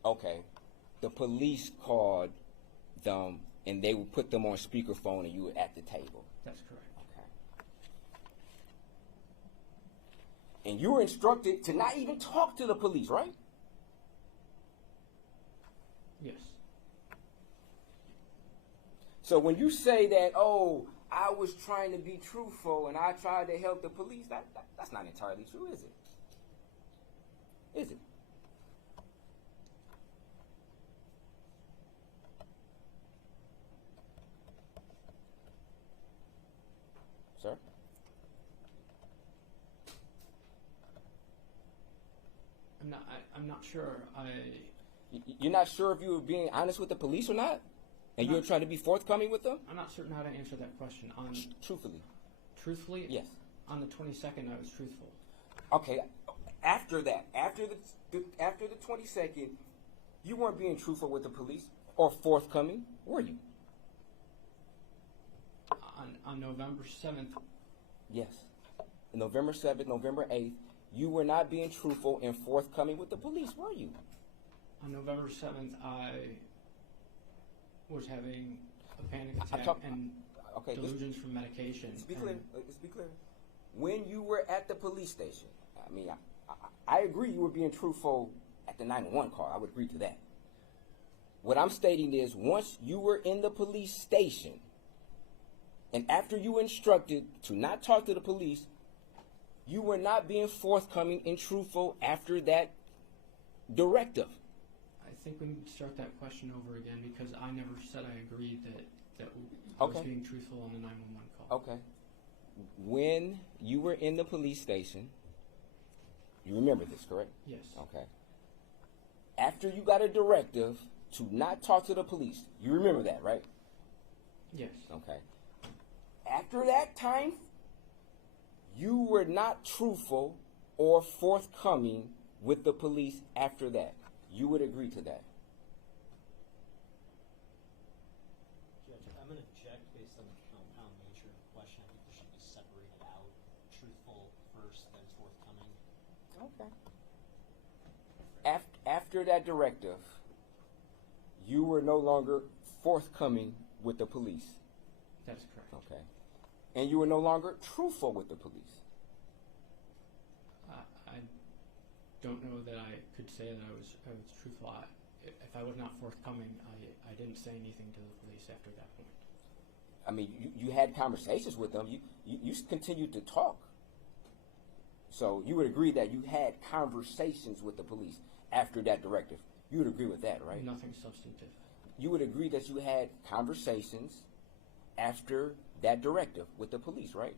no. Okay. The police called them, and they would put them on speakerphone, and you were at the table. That's correct. Okay. And you were instructed to not even talk to the police, right? Yes. So when you say that, oh, I was trying to be truthful and I tried to help the police, that's not entirely true, is it? Is it? Sir? I'm not sure. You're not sure if you were being honest with the police or not? And you were trying to be forthcoming with them? I'm not certain how to answer that question. Truthfully. Truthfully? Yes. On the 22nd, I was truthful. Okay. After that, after the 22nd, you weren't being truthful with the police or forthcoming, were you? On November 7th, Yes. November 7th, November 8th, you were not being truthful and forthcoming with the police, were you? on November 7th, I was having a panic I'm attack talk- and Okay, delusions from medication. let's be and- clear. Let's be clear. When you were at the police station, I mean, I agree you were being truthful at the 911 call. I would agree to that. What I'm stating is, once you were in the police station, and after you were instructed to not talk to the police, you were not being forthcoming and truthful after that directive. I think we need to start that question over again because I never said I agreed that I was Okay. being truthful on the 911 call. Okay. When you were in the police station, you remember this, correct? Yes. Okay. After you got a directive to not talk to the police, you remember that, right? Yes. Okay. After that time, you were not truthful or forthcoming with the police after that. You would agree to that. Judge, I'm going to object based on the compound nature of the question. I think there should be separated out. Truthful first, then forthcoming. Okay. After that directive, you were no longer forthcoming with the police. That's correct. Okay. And you were no longer truthful with the police. I don't know that I could say that I was truthful. If I was not forthcoming, I didn't say anything to the police after that point. I mean, you had conversations with them. You continued to talk. So you would agree that you had conversations with the police after that directive. You would agree with that, right? Nothing substantive. You would agree that you had conversations after that directive with the police, right?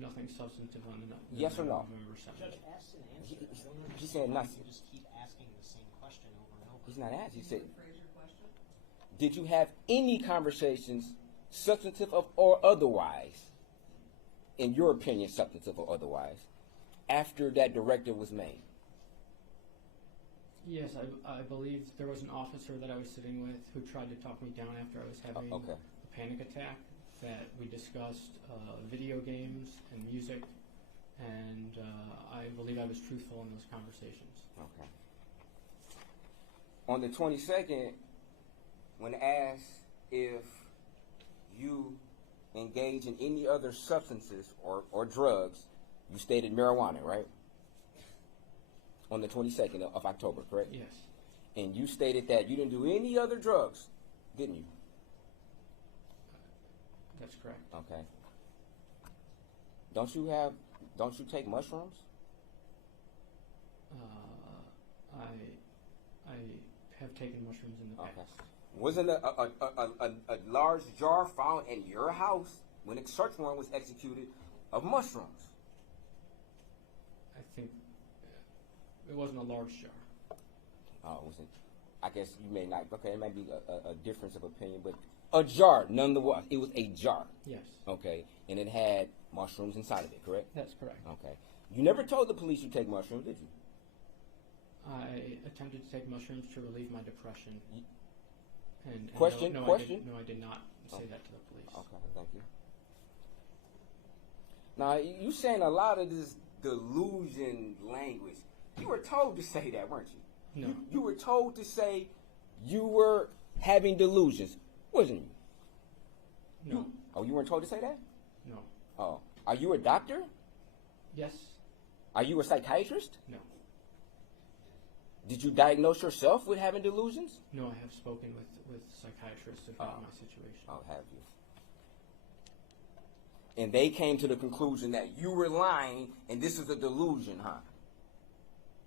Nothing substantive on the Yes or no? November 7th. Judge, asked and answered. I don't He understand said why nothing. you just keep asking the same question over and over. He's not asking. He said, Rephrase your question. did you have any conversations, substantive or otherwise, in your opinion, substantive or otherwise, after that directive was made? Yes, I believe there was an officer that I was sitting with who tried to talk me down after I was having Okay. a panic attack, that we discussed video games and music, and I believe I was truthful in those conversations. Okay. On the 22nd, when asked if you engage in any other substances or drugs, you stated marijuana, right? On the 22nd of October, correct? Yes. And you stated that you didn't do any other drugs, didn't you? That's correct. Okay. Don't you take mushrooms? I have taken mushrooms in the Okay. past. Wasn't a large jar found in your house when a search warrant was executed of mushrooms? I think it wasn't a large jar. Oh, was it? I guess you may not. Okay, it might be a difference of opinion, but a jar, nonetheless. It was a jar. Yes. Okay, and it had mushrooms inside of it, correct? That's correct. Okay. You never told the police you take mushrooms, did you? I attempted to take mushrooms to relieve my depression. And Question? no, Question? I did not say that to the police. Okay, thank you. Now, you saying a lot of this delusion language. You were told to say that, weren't you? No. You were told to say you were having delusions, wasn't you? No. Oh, you weren't told to say that? No. Oh. Are you a doctor? Yes. Are you a psychiatrist? No. Did you diagnose yourself with having delusions? No, I have spoken with psychiatrists about my situation. I'll have you. And they came to the conclusion that you were lying and this is a delusion, huh?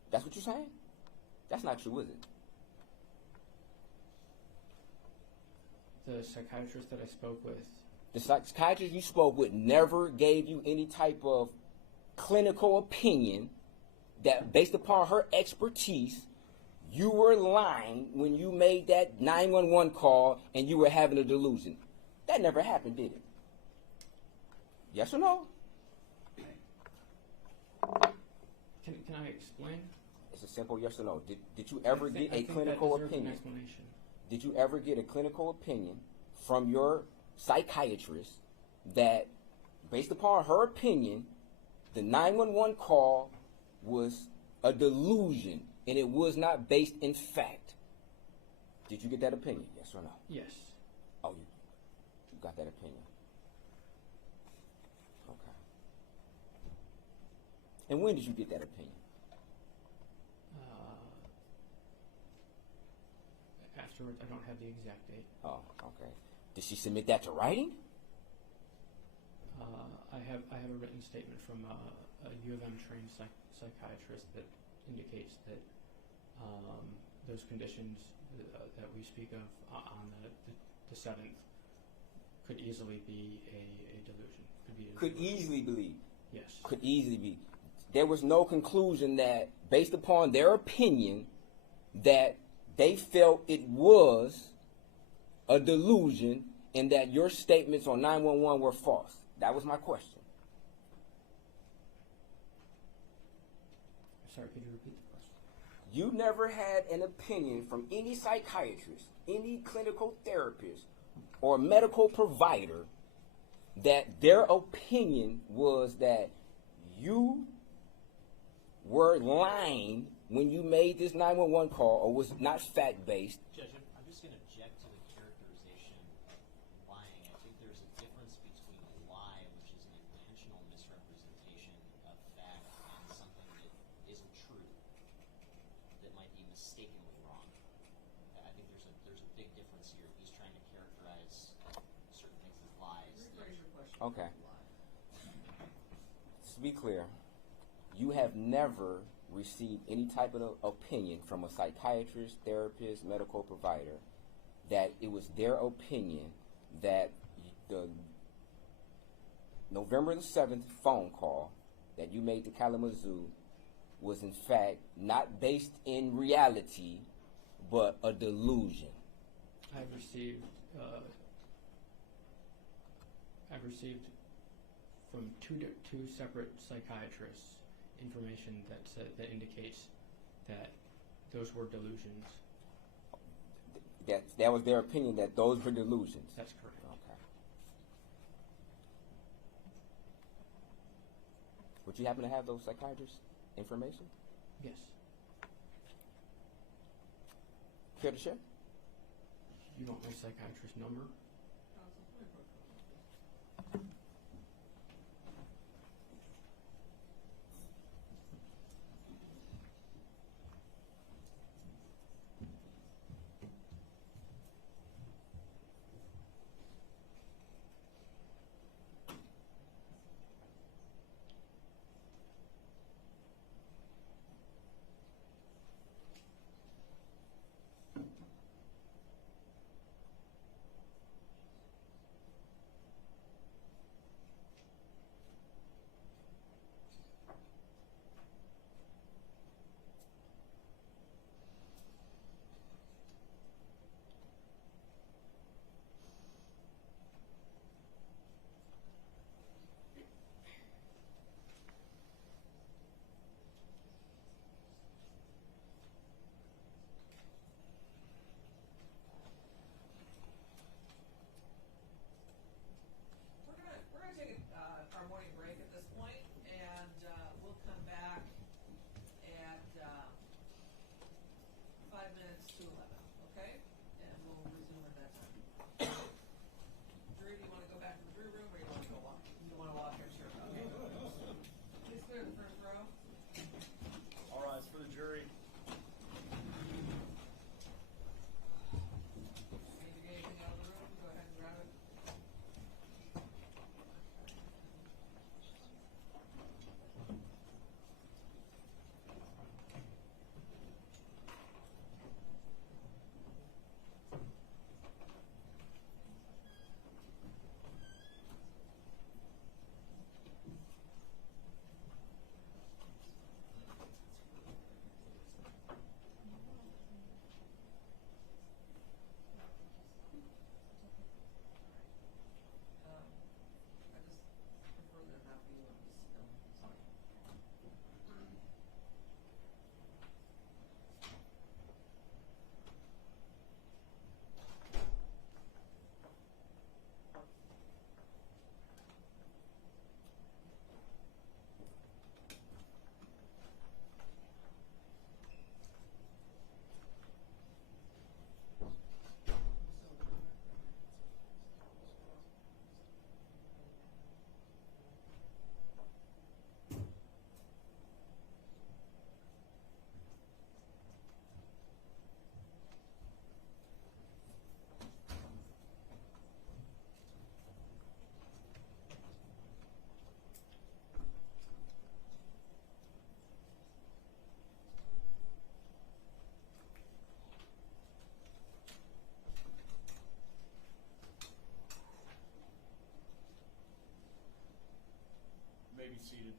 That's what you're saying? That's not true, is it? The psychiatrist that I spoke with, The psychiatrist you spoke with never gave you any type of clinical opinion that, based upon her expertise, you were lying when you made that 911 call and you were having a delusion. That never happened, did it? Yes or no? can I explain? It's a simple yes or no. Did you ever get a I think clinical that deserves opinion? An explanation. Did you ever get a clinical opinion from your psychiatrist that, based upon her opinion, the 911 call was a delusion and it was not based in fact? Did you get that opinion? Yes or no? Yes. Oh, you got that opinion. Okay. And when did you get that opinion? Afterwards, I don't have the exact date. Oh, okay. Did she submit that to writing? I have a written statement from a U of M trained psychiatrist that indicates that those conditions that we speak of on the 7th could easily be a delusion. Could easily believe. Yes. Could easily be. There was no conclusion that, based upon their opinion, that they felt it was a delusion and that your statements on 911 were false. That was my question. Sorry, could you repeat the question? You never had an opinion from any psychiatrist, any clinical therapist, or medical provider that their opinion was that you were lying when you made this 911 call or was not fact-based. Judge, I'm just going to object to the characterization of lying. I think there's a difference between a lie, which is an intentional misrepresentation of fact, and something that isn't true, that might be mistakenly wrong. I think there's a big difference here. He's trying to characterize certain things as lies. Okay. To be clear, you have never received any type of opinion from a psychiatrist, therapist, medical provider that it was their opinion that the November the 7th phone call that you made to Kalamazoo was in fact not based in reality, but a delusion. I've received from two separate psychiatrists information that indicates that those were delusions. That was their opinion that those were delusions. That's correct. Okay. Would you happen to have those psychiatrists' information? Yes. Care to share? You want my psychiatrist number? 5 minutes to 11, okay? And we'll resume at that time. Drew, do you want to go back to the Drew room, or you want to go walk? You want to walk, I'm sure. Okay. Please clear the first row. All rise for the jury. Need to get anything out of the room? Go ahead and grab it. I just prefer there not be one still. Sorry. You may be seated.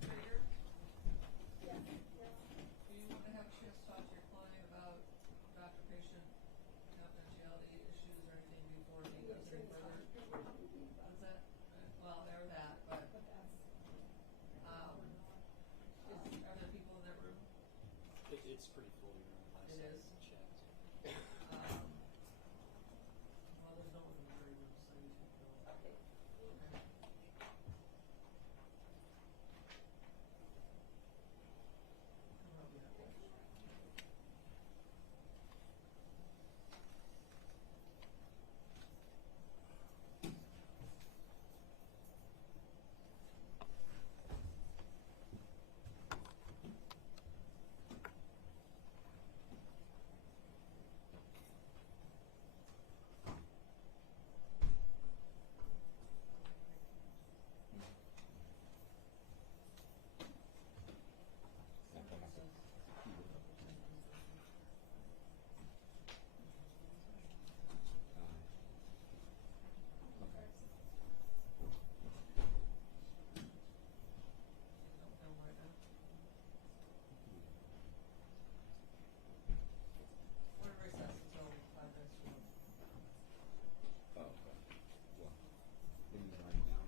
Trader? Yeah. Do you want to have a chance to talk to your client about doctor-patient confidentiality issues or anything before he goes any further? What's that? Well, there that, but, are there people in that room? It's pretty full room. It is? Checked. Well, there's no one in the jury room, so you should go. Okay. I'll help you out. Don't film right now. We're in recess until 5 minutes to 1. Oh, okay. Well, then you write it down.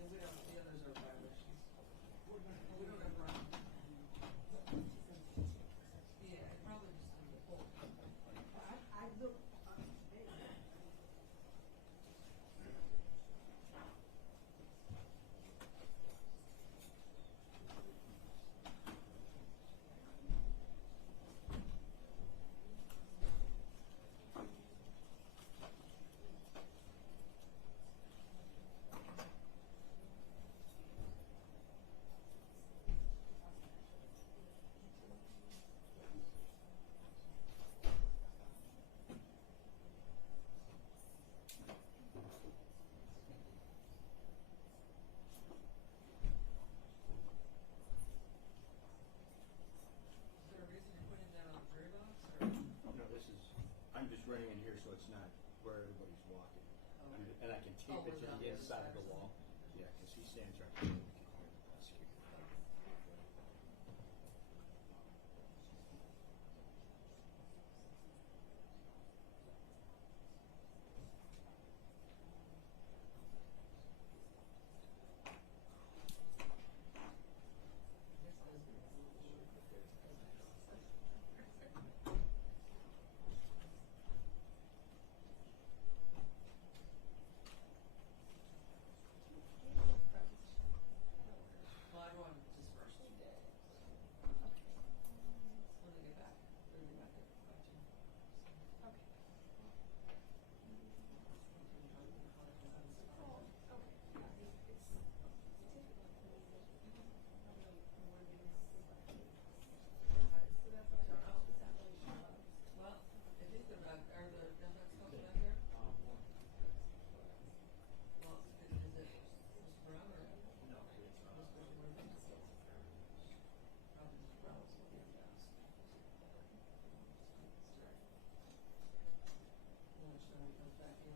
Yeah, we don't, the others are violations. We don't have run. Yeah, it probably just in the poll. Is there a reason you're putting that on the jury box, or? No, this is, I'm just running in here so it's not where everybody's walking. Oh, And I can tape Oh, it we're to down the the other inside side of the or wall. Yeah, because he stands right there. We can hear the prosecutor. Well, everyone dispersed. When they get back, they'll be back at 5:10. Well, I think they're back. Are the Democrats still back there? Well, is it Mr. Brown or? No, it's Mr. Murphy. Probably Mr. Brown will be in the house. Then each time he comes back in.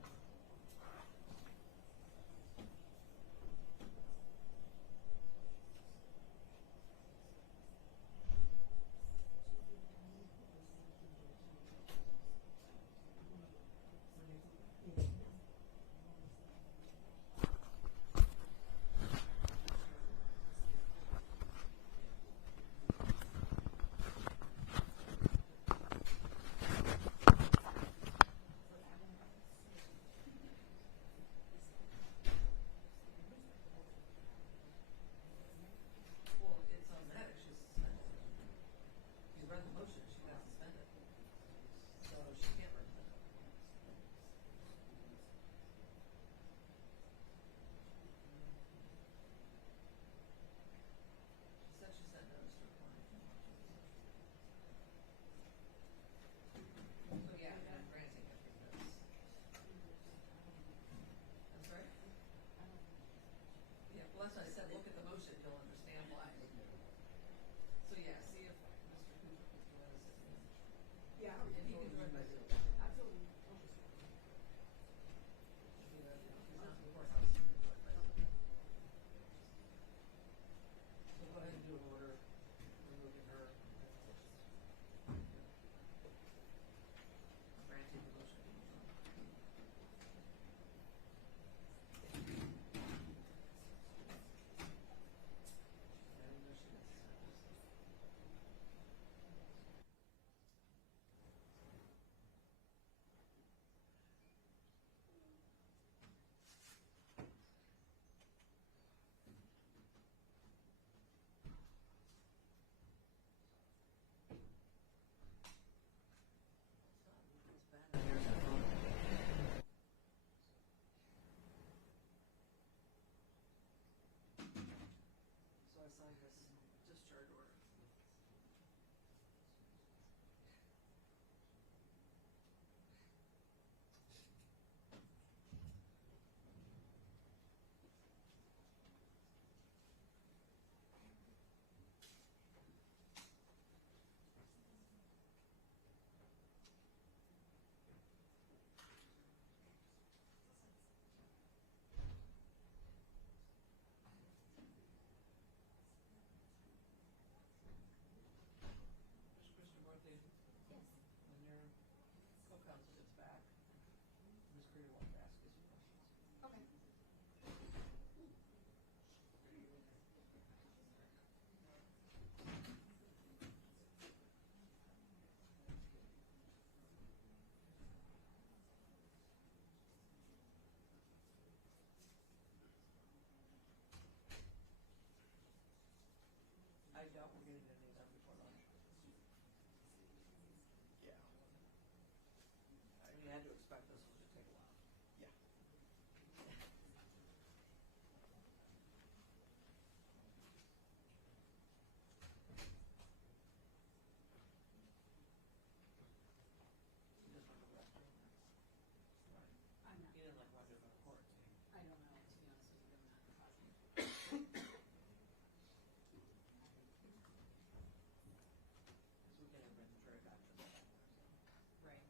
Well, it's automatic, she's suspended. You run the motion, she got suspended. So she can't run the motion. She said she sent notice to apply. So yeah, I'm granting it because. I'm sorry? Yeah, well, that's what I said, look at the motion, you'll understand why. So yeah, see if Mr. Cooper can join us as an. Yeah. And he can join by Zoom. Absolutely. He's not in the courthouse, he can join by Zoom. So go ahead and do an order, removing her. Granting the motion. I didn't know she got suspended. It's bad. Here's the phone. So I signed this discharge order. Mr. Murphy. Yes. When your co-counsel gets back, Ms. Creer will ask you some questions. Okay. I doubt we're getting anything done before lunch. Yeah. I mean, I had to expect this one to take a while. Yeah. You just went to the restroom. I'm not. You didn't like want to go to court. I don't know, to be honest with you, I'm not positive. Because we can't bring the jury back to that. Right.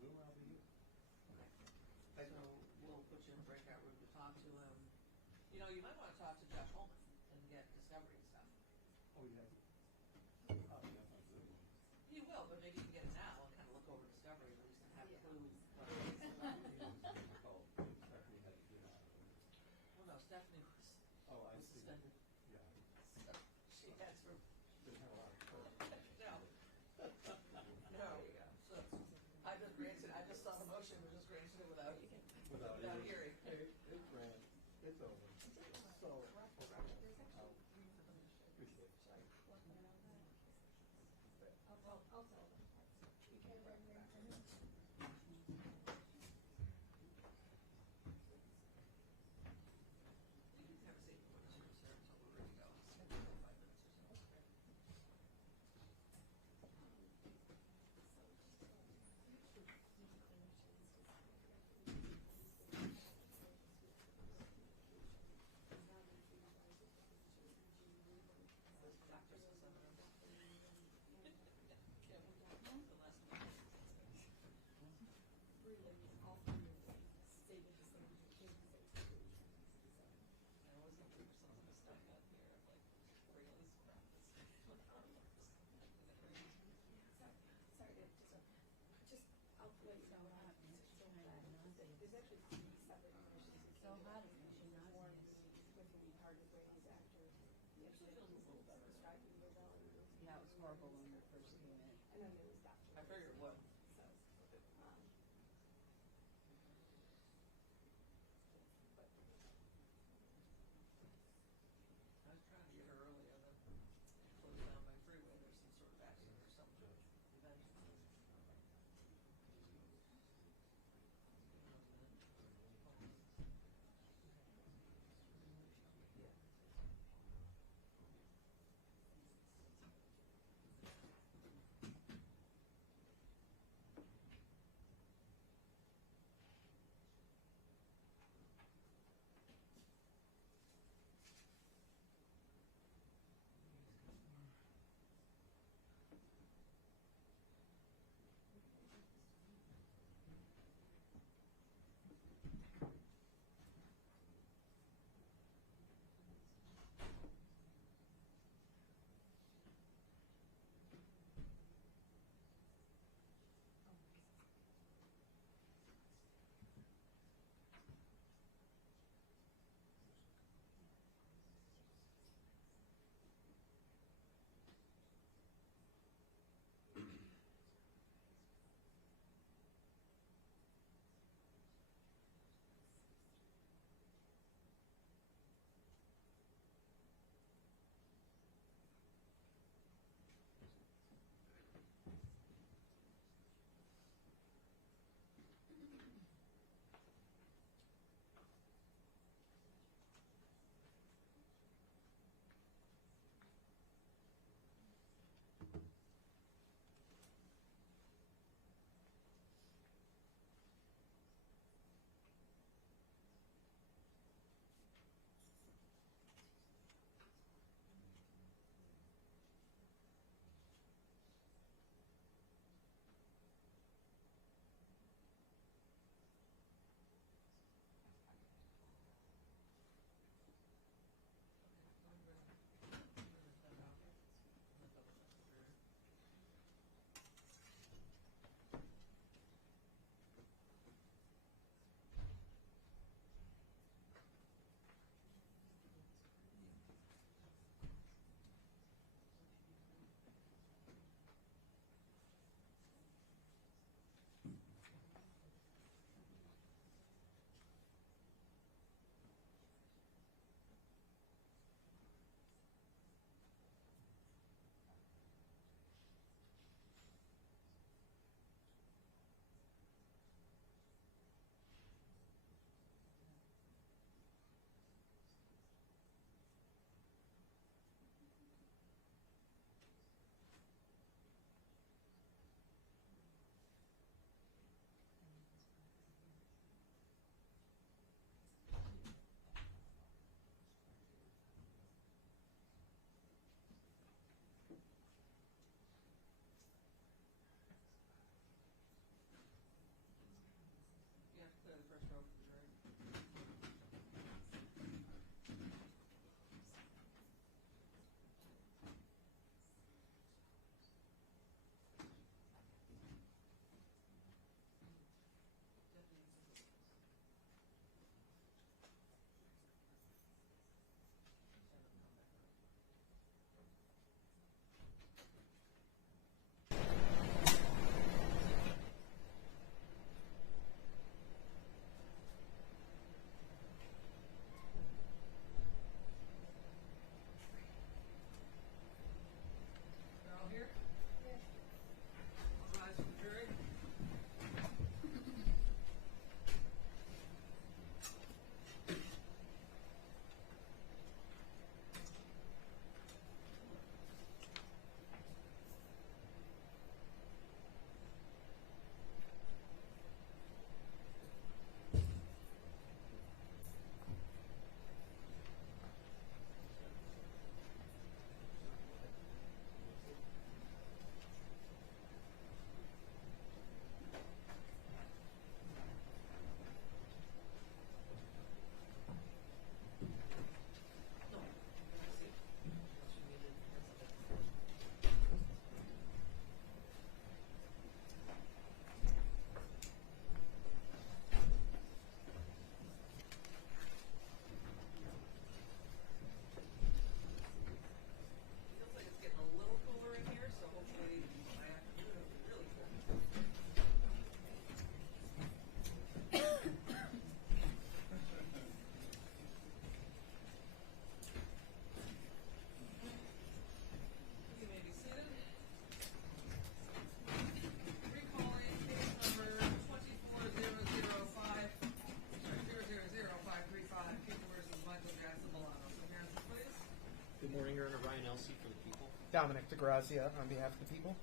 Zoom, I'll be here. So we'll put you in a breakout room to talk to him. You know, you might want to talk to Jeff Holman and get discovery stuff. Oh, yeah. Oh, yeah, that's good. You will, but maybe you can get it now and kind of look over discovery at least and have a clue. Oh, Stephanie had to get out of it. Well, no, Stephanie was Oh, I see. suspended. Yeah. So she has her. Didn't have a lot of courage. No. No. So I just granted. I just saw the motion. Was just granted it without Without hearing. It ran. It's over. So, I'll appreciate it. I'll tell them. We can have a seat for the service here until we're ready to go. It's gonna be 5 minutes or so. Doctors will send them. Yeah, the last one. I always think there's something stuck out here, like really scrap this. I'll let you know what happens. There's actually 3 separate conditions. It's so hot, one with the retarded ways after the actually prescribed in your belly. Yeah, it was horrible when we first came in. And then there was Dr. I figured it would. So, I was trying to get her earlier, but closed down my freeway, there's some sort of accident or something. Event. Yeah. Nelson for the people. Dominic DeGrazia on behalf of the people.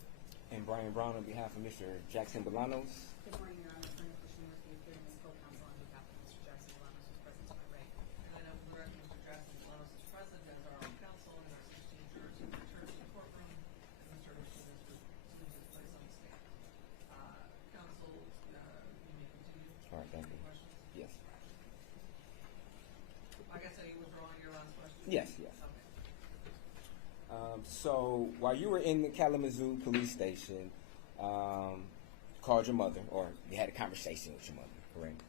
And Brian Brown on behalf of Mr. Jackson-Bolanos. Good morning, Your Honor. Brenda Cushing with you, appearing as co-counsel on behalf of Mr. Jackson-Bolanos, who's present to my right. And I know for the record, Mr. Jackson-Bolanos is present as our own counsel, and our 16 jurors have returned to the courtroom, and Mr. Cushing has resumed his place on the stand. Counsel, you may continue. All right, thank you. Questions? Yes. I guess, are you withdrawing your last question? Yes, yes. Okay. So while you were in the Kalamazoo police station, called your mother, or you had a conversation with your mother, correct?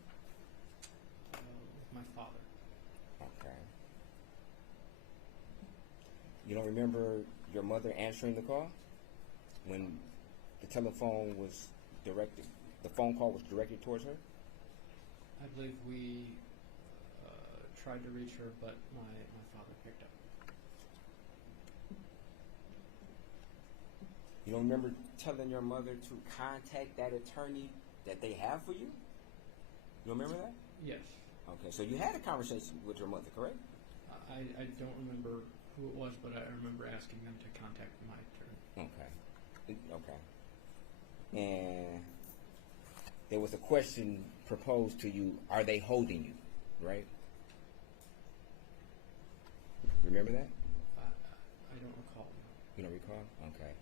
With my father. Okay. You don't remember your mother answering the call when the telephone was directed, the phone call was directed towards her? I believe we tried to reach her, but my father picked up. You don't remember telling your mother to contact that attorney that they have for you? You remember that? Yes. Okay, so you had a conversation with your mother, correct? I don't remember who it was, but I remember asking them to contact my attorney. Okay. Okay. And there was a question proposed to you, are they holding you, right? Remember that? I don't recall. You don't recall? Okay.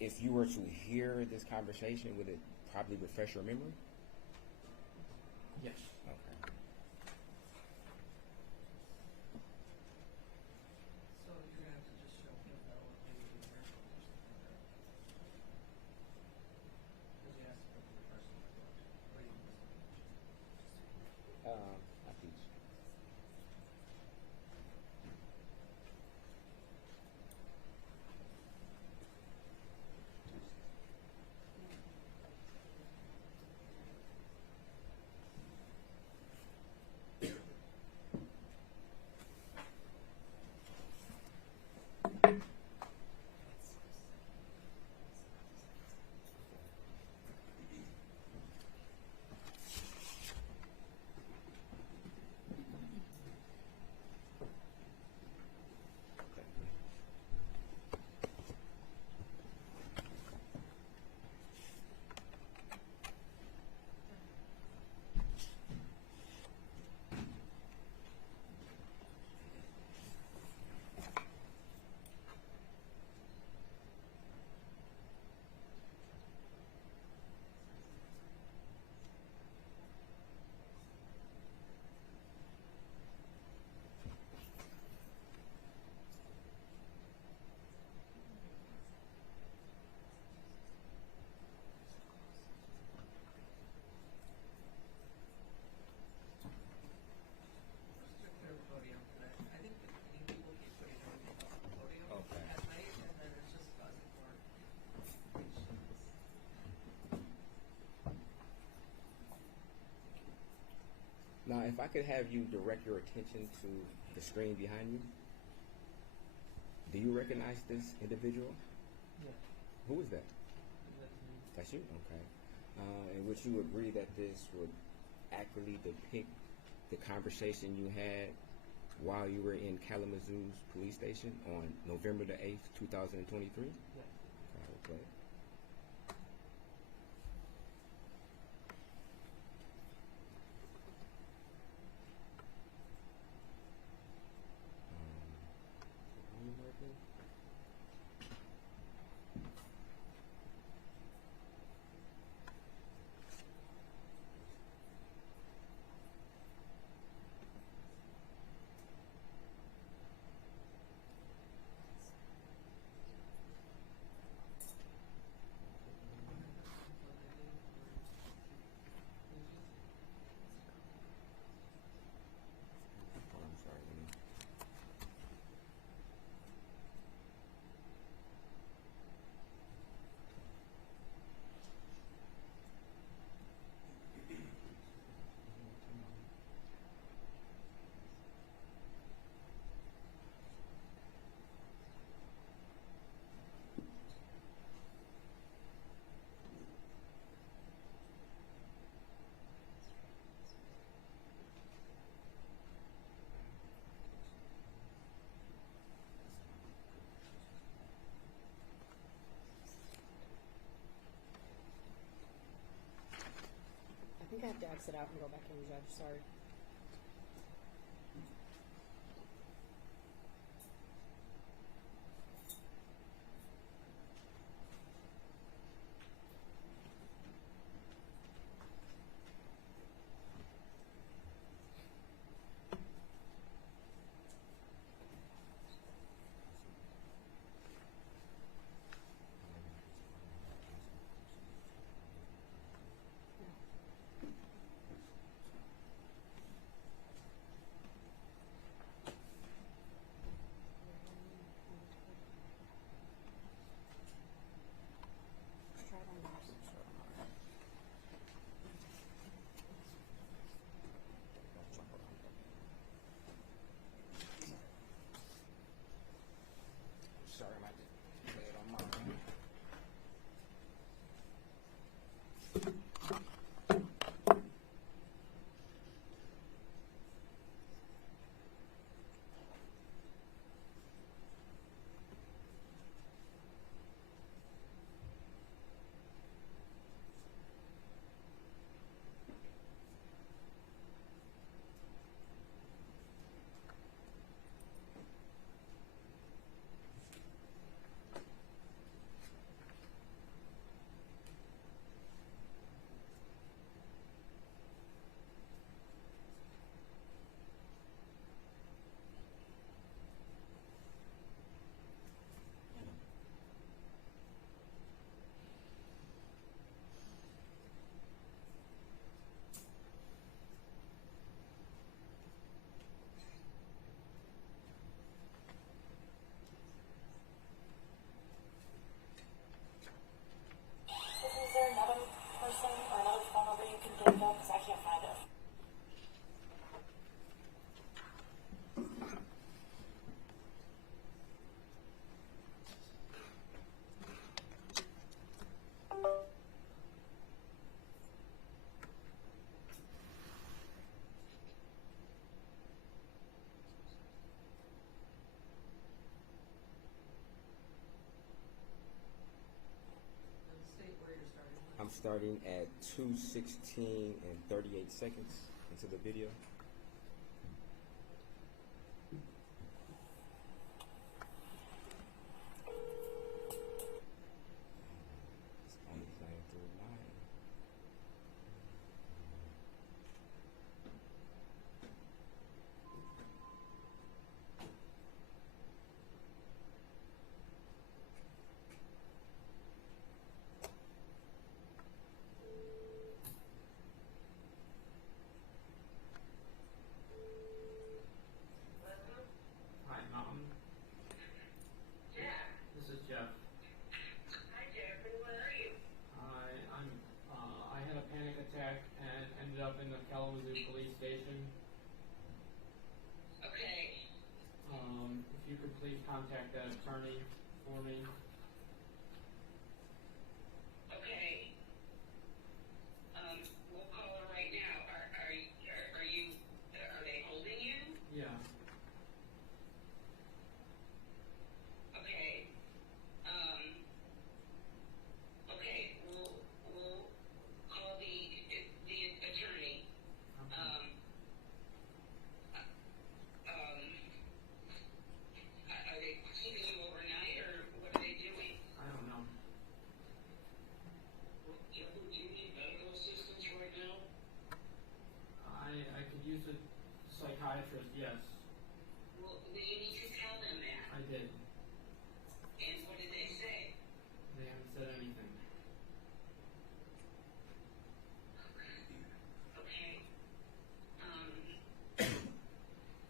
If you were to hear this conversation, would it probably refresh your memory? Yes. Okay. So you're going to have to just show him though, if maybe you heard from or something there. Because you asked for the person that wrote it. I teach. Just to clear the podium, and I think that people keep putting everything up on the podium Okay. at night, and then it's just causing more issues. Now, if I could have you direct your attention to the screen behind you. Do you recognize this individual? Yes. Who is that? That's me. That's you? Okay. And would you agree that this would accurately depict the conversation you had while you were in Kalamazoo's police station on November the 8th, 2023? Yes. I will play it. to exit out and go back in, Judge. Sorry. Sorry, I might just lay it on mine. Is there another person or another phone number you can think of? Because I can't find it. And state where you're starting. I'm starting at 2:16 and 38 seconds into the video. It's only playing through mine. Hi, Mom. Jeff. This is Jeff. Hi, Jeffrey. Where are you? I had a panic attack and ended up in the Kalamazoo police station. Okay. If you could please contact that attorney for me. Okay. We'll call her right now. Are they holding you? Yeah. Okay. Okay. We'll call the attorney. Are they keeping you overnight or what are they doing? I don't know. Jeffrey, do you need medical assistance right now? I could use a psychiatrist, yes. Well, you need to tell them that. I did. And what did they say? They haven't said anything. Okay.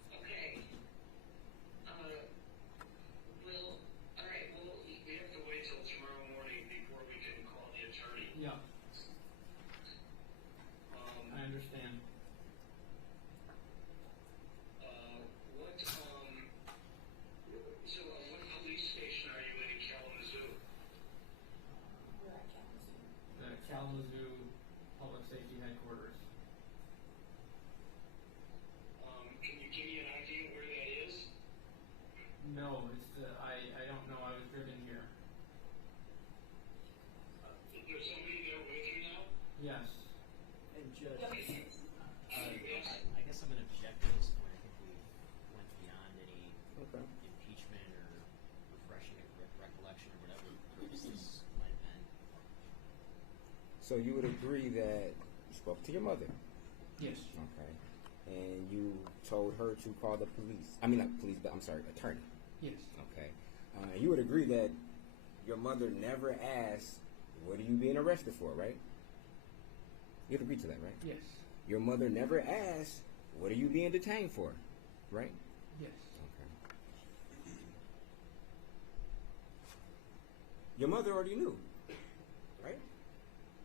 Okay. All right, We have to wait till tomorrow morning before we can call the attorney. Yeah, I understand. What police station are you in Kalamazoo? We're at Kalamazoo. The Kalamazoo Public Safety Headquarters. Can you give me an idea where that is? No, I don't know. I was driven here. There's somebody there with you now? Yes. And Judge, okay, So you would agree that you spoke to your mother, Yes. okay, and you told her to call the police. I mean, not police, but I'm sorry, attorney. Yes. Okay. You would agree that your mother never asked, "What are you being arrested for?" Right? You'd agree to that, right? Yes. Your mother never asked, "What are you being detained for?" Right? Yes. Okay. Your mother already knew, right?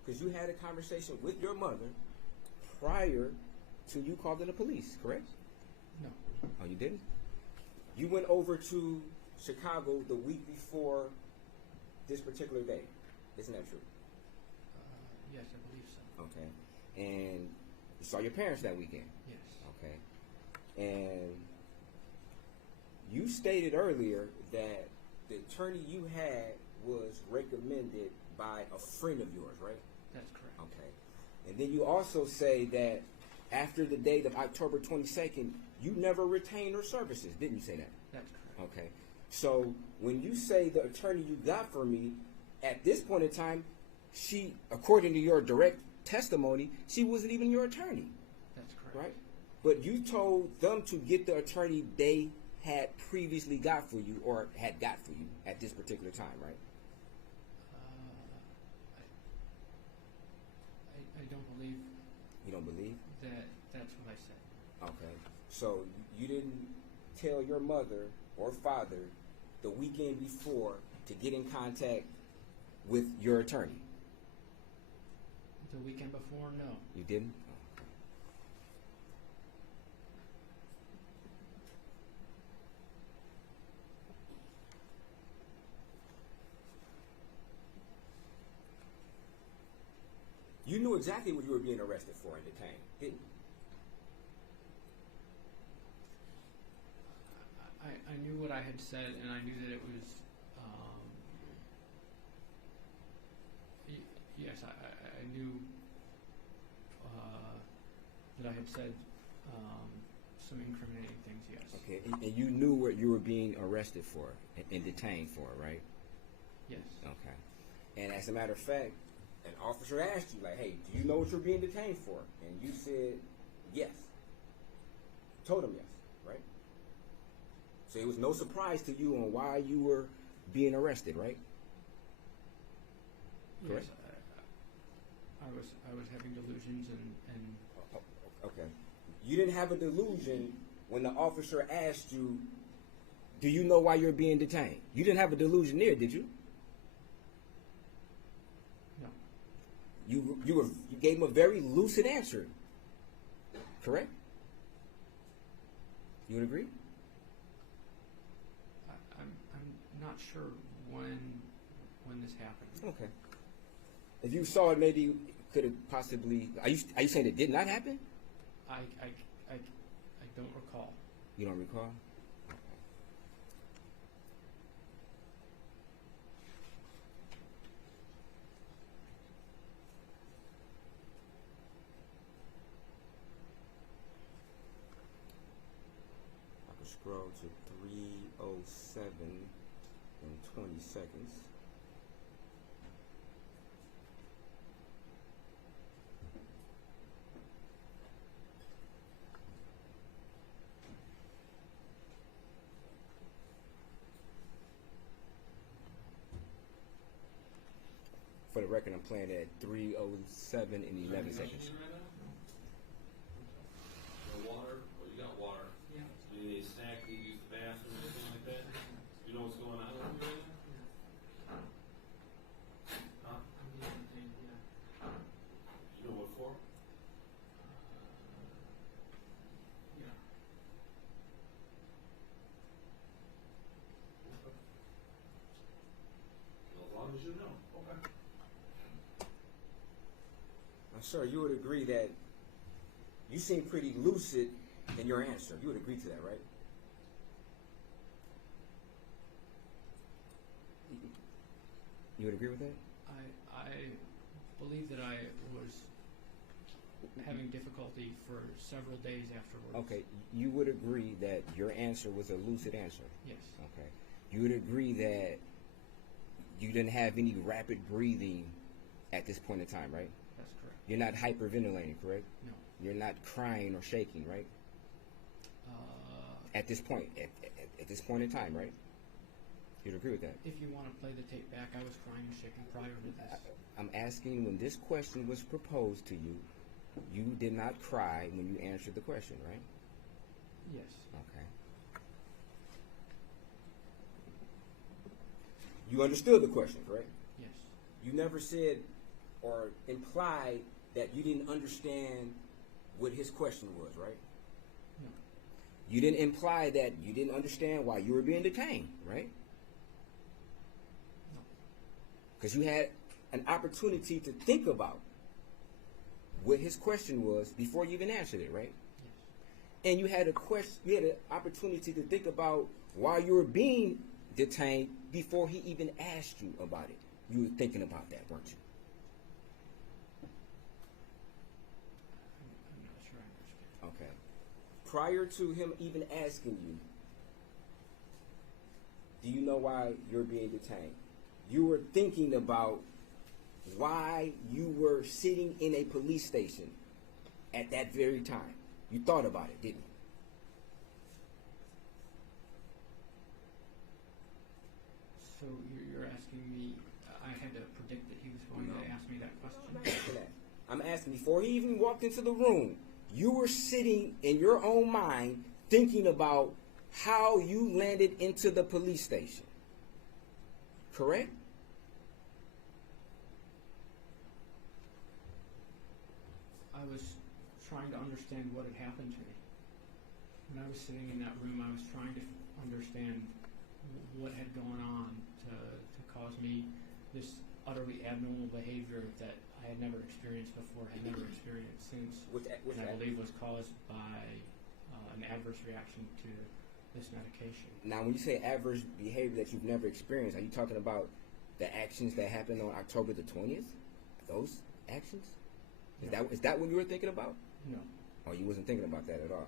Because you had a conversation with your mother prior to you calling the police, correct? No. Oh, you didn't? You went over to Chicago the week before this particular day. Isn't that true? Yes, I believe so. Okay. And you saw your parents that weekend. Yes. Okay. And you stated earlier that the attorney you had was recommended by a friend of yours, right? That's correct. Okay. And then you also say that after the date of October 22nd, you never retained her services. Didn't you say that? That's correct. Okay. So when you say the attorney you got for me, at this point in time, she, according to your direct testimony, she wasn't even your attorney. That's correct. Right? But you told them to get the attorney they had previously got for you or had got for you at this particular time, right? I don't believe. You don't believe? That's what I said. Okay. So you didn't tell your mother or father the weekend before to get in contact with your attorney? The weekend before, no. You didn't? Okay. You knew exactly what you were being arrested for and detained, didn't you? I knew what I had said, and I knew that it was. Yes, I knew that I had said some incriminating things. Yes. Okay, and you knew what you were being arrested for and detained for, right? Yes. Okay. And as a matter of fact, an officer asked you, like, "Hey, do you know what you're being detained for?" And you said, "Yes." Told him yes, right? So it was no surprise to you on why you were being arrested, right? Yes. Correct? I was having delusions and Okay. You didn't have a delusion when the officer asked you, "Do you know why you're being detained?" You didn't have a delusion there, did you? no. You gave him a very lucid answer. Correct? You would agree? I'm not sure when this happened. Okay. If you saw it, maybe you could have possibly. Are you saying it did not happen? I don't recall. You don't recall? I can scroll to 3:07 in 20 seconds. For the record, I'm playing at 3:07 and 11 seconds. No water? Well, you got water. Yeah. Do you need a snack? Do you use the bathroom or anything like that? You know what's going on with you right now? Huh? You know what for? Yeah. Well, as long as you know. Okay. I'm sure you would agree that you seem pretty lucid in your answer. You would agree to that, right? You would agree with that? I believe that I was having difficulty for several days afterwards. Okay, you would agree that your answer was a lucid answer? Yes. Okay. You would agree that you didn't have any rapid breathing at this point in time, right? That's correct. You're not hyperventilating, correct? No. You're not crying or shaking, right? At this point, at this point in time, right? You'd agree with that? If you want to play the tape back, I was crying and shaking prior to this. I'm asking, when this question was proposed to you, you did not cry when you answered the question, right? Yes. Okay. You understood the question, correct? Yes. You never said or implied that you didn't understand what his question was, right? No. You didn't imply that you didn't understand why you were being detained, right? No. Because you had an opportunity to think about what his question was before you even answered it, right? Yes. And you had an opportunity to think about why you were being detained before he even asked you about it. You were thinking about that, weren't you? I'm not sure I understand. Okay. Prior to him even asking you, do you know why you're being detained? You were thinking about why you were sitting in a police station at that very time. You thought about it, didn't you? So you're asking me, I had to predict that he was going to ask me that question? I'm asking, before he even walked into the room, you were sitting in your own mind thinking about how you landed into the police station. Correct? I was trying to understand what had happened to me. When I was sitting in that room, I was trying to understand what had gone on to cause me this utterly abnormal behavior that I had never experienced before, had never experienced since, and I believe was caused by an adverse reaction to this medication. Now, when you say adverse behavior that you've never experienced, are you talking about the actions that happened on October the 20th? Those actions? Is that what you were thinking about? No. Or you wasn't thinking about that at all?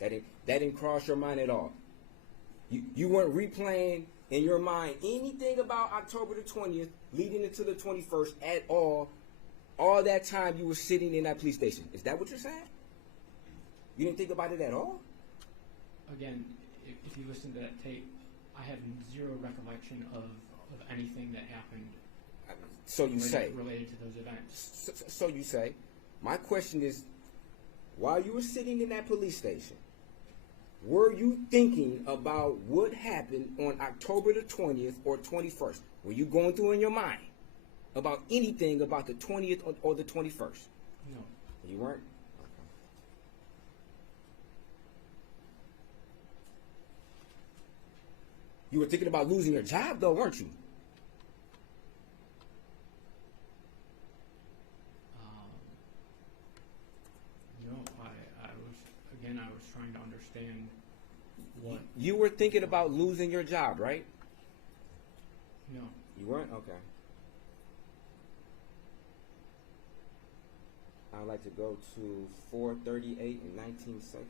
That didn't cross your mind at all? You weren't replaying in your mind anything about October the 20th leading into the 21st at all that time you were sitting in that police station. Is that what you're saying? You didn't think about it at all? Again, if you listen to that tape, I have zero recollection of anything that happened. So you say. Related to those events. So you say. My question is, while you were sitting in that police station, were you thinking about what happened on October the 20th or 21st? Were you going through in your mind about anything about the 20th or the 21st? No. You weren't? Okay. You were thinking about losing your job, though, weren't you? No, I was trying to understand what... You were thinking about losing your job, right? No. You weren't? Okay. I'd like to go to 4:38 and 19 seconds.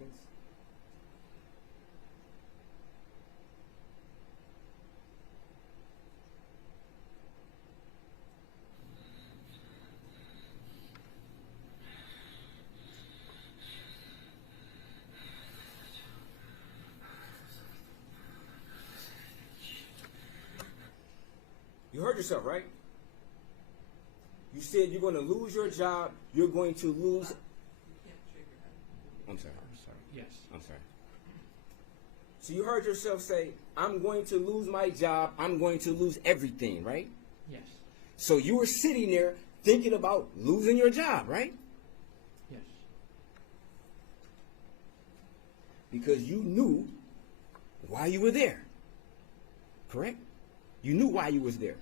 You heard yourself, right? You said you're going to lose your job. You're going to lose. You can't shake your head. I'm sorry. Yes. I'm sorry. So you heard yourself say, I'm going to lose my job. I'm going to lose everything, right? Yes. So you were sitting there thinking about losing your job, right? Yes. Because you knew why you were there. Correct? You knew why you was there.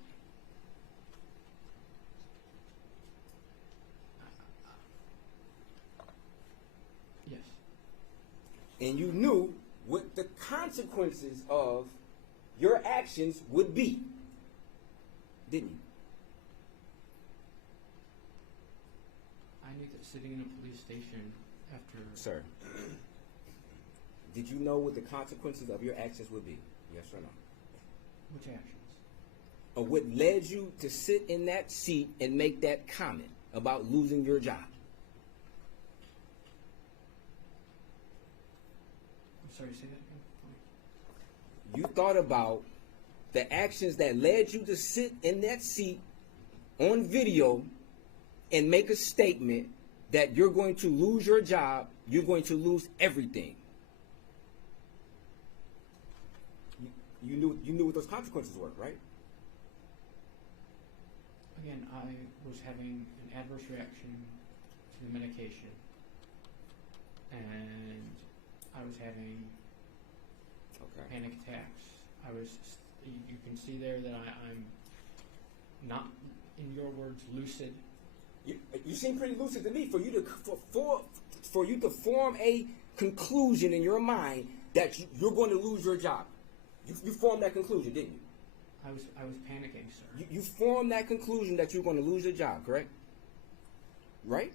Yes. And you knew what the consequences of your actions would be. Didn't you? I knew that sitting in a police station after... Sir, did you know what the consequences of your actions would be? Yes or no? Which actions? of what led you to sit in that seat and make that comment about losing your job? I'm sorry, say that again. You thought about the actions that led you to sit in that seat on video and make a statement that you're going to lose your job, you're going to lose everything. You knew what those consequences were, right? Again, I was having an adverse reaction to the medication, and I was having panic attacks. You can see there that I'm not, in your words, lucid. You seem pretty lucid to me. For you to form a conclusion in your mind that you're going to lose your job. You formed that conclusion, didn't you? I was panicking, sir. You formed that conclusion that you're going to lose your job, correct? Right?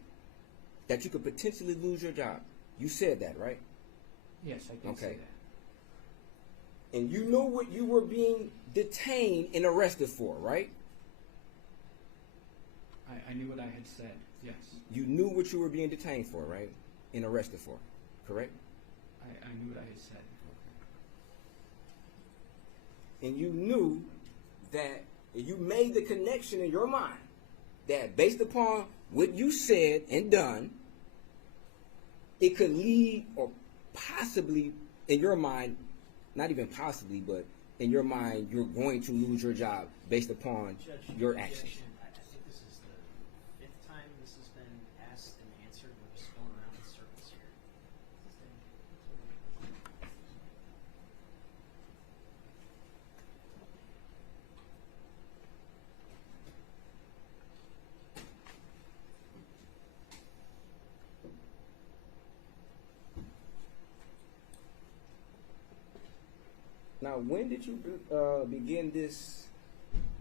That you could potentially lose your job. You said that, right? Yes, I did say that. And you know what you were being detained and arrested for, right? I knew what I had said, yes. You knew what you were being detained for, right? And arrested for, correct? I knew what I had said. And you knew that you made the connection in your mind that based upon what you said and done, it could lead or possibly, in your mind, not even possibly, but in your mind, you're going to lose your job based upon your actions. I think this is the 5th time this has been asked and answered. We're just going around in circles here. Now, when did you begin this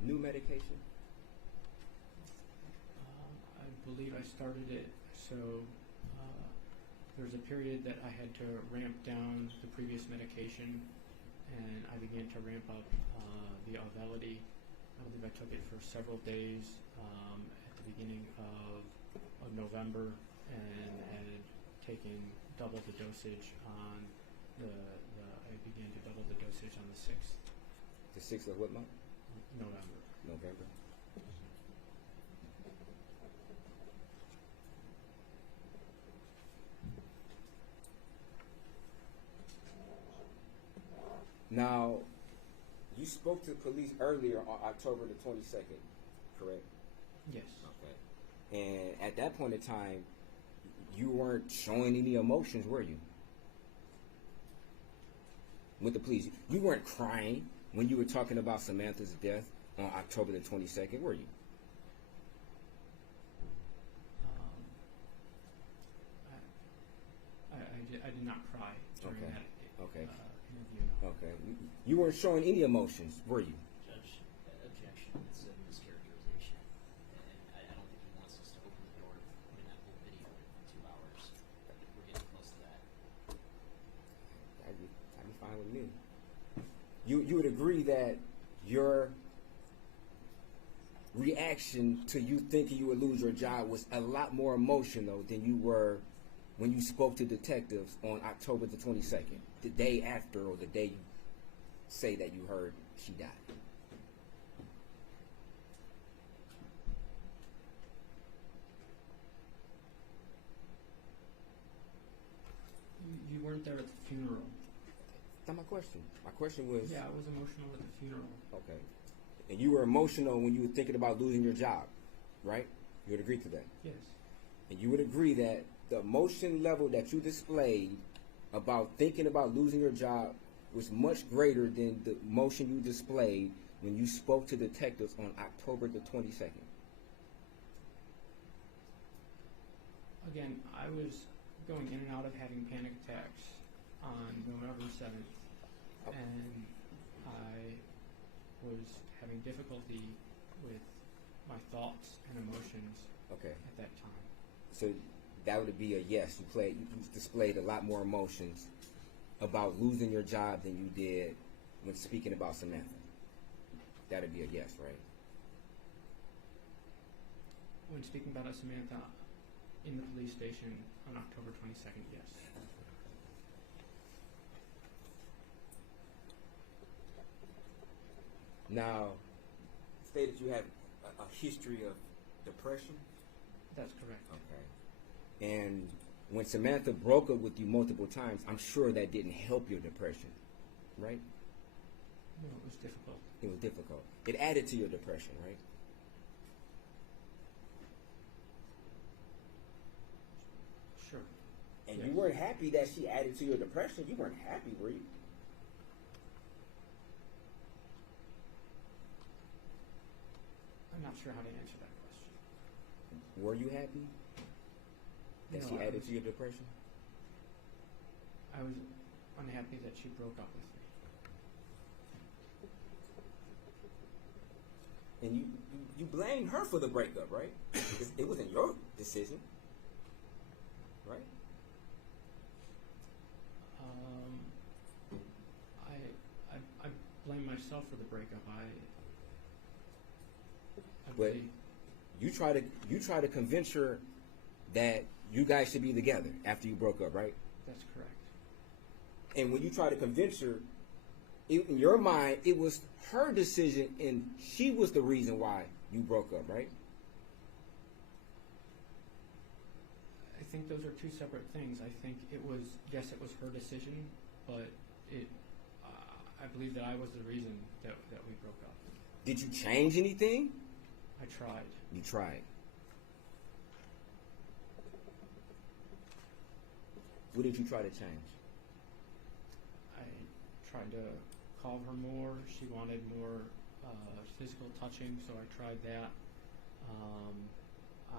new medication? I believe I started it, so there was a period that I had to ramp down the previous medication, and I began to ramp up the Auvelity. I believe I took it for several days at the beginning of November, and had taken double the dosage on I began to double the dosage on the 6th. The 6th of what month? November. November. Now, you spoke to police earlier on October the 22nd, correct? Yes. Okay. And at that point in time, you weren't showing any emotions, were you? With the police. You weren't crying when you were talking about Samantha's death on October the 22nd, were you? I did not cry during that interview. Okay. You weren't showing any emotions, were you? Judge, objection. It's a mischaracterization. And I don't think he wants us to open the door to putting that whole video in 2 hours. We're getting close to that. That'd be fine with me. You would agree that your reaction to you thinking you would lose your job was a lot more emotional than you were when you spoke to detectives on October the 22nd, the day after or the day you say that you heard she died. You weren't there at the funeral. That's my question. My question was... Yeah, I was emotional at the funeral. Okay. And you were emotional when you were thinking about losing your job, right? You would agree to that? Yes. And you would agree that the emotion level that you displayed about thinking about losing your job was much greater than the emotion you displayed when you spoke to detectives on October the 22nd. Again, I was going in and out of having panic attacks on November 7th, and I was having difficulty with my thoughts and emotions at that time. So that would be a yes. You displayed a lot more emotions about losing your job than you did when speaking about Samantha. that'd be a yes, right? When speaking about Samantha in the police station on October 22nd, yes. Now, say that you have a history of depression. That's correct. Okay. And when Samantha broke up with you multiple times, I'm sure that didn't help your depression, right? No, it was difficult. It was difficult. It added to your depression, right? Sure. And Yes. you weren't happy that she added to your depression. You weren't happy, were you? I'm not sure how to answer that question. Were you happy that No, she I added was- to your depression? I was unhappy that she broke up with me. And you blamed her for the breakup, right? Because it wasn't your decision, right? I blame myself for the breakup. I But believe you try to convince her that you guys should be together after you broke up, right? that's correct. And when you try to convince her, in your mind, it was her decision and she was the reason why you broke up, right? I think those are two separate things. I think it was her decision, but I believe that I was the reason that we broke up. Did you change anything? I tried. You tried. What did you try to change? I tried to call her more. She wanted more physical touching, so I tried that. I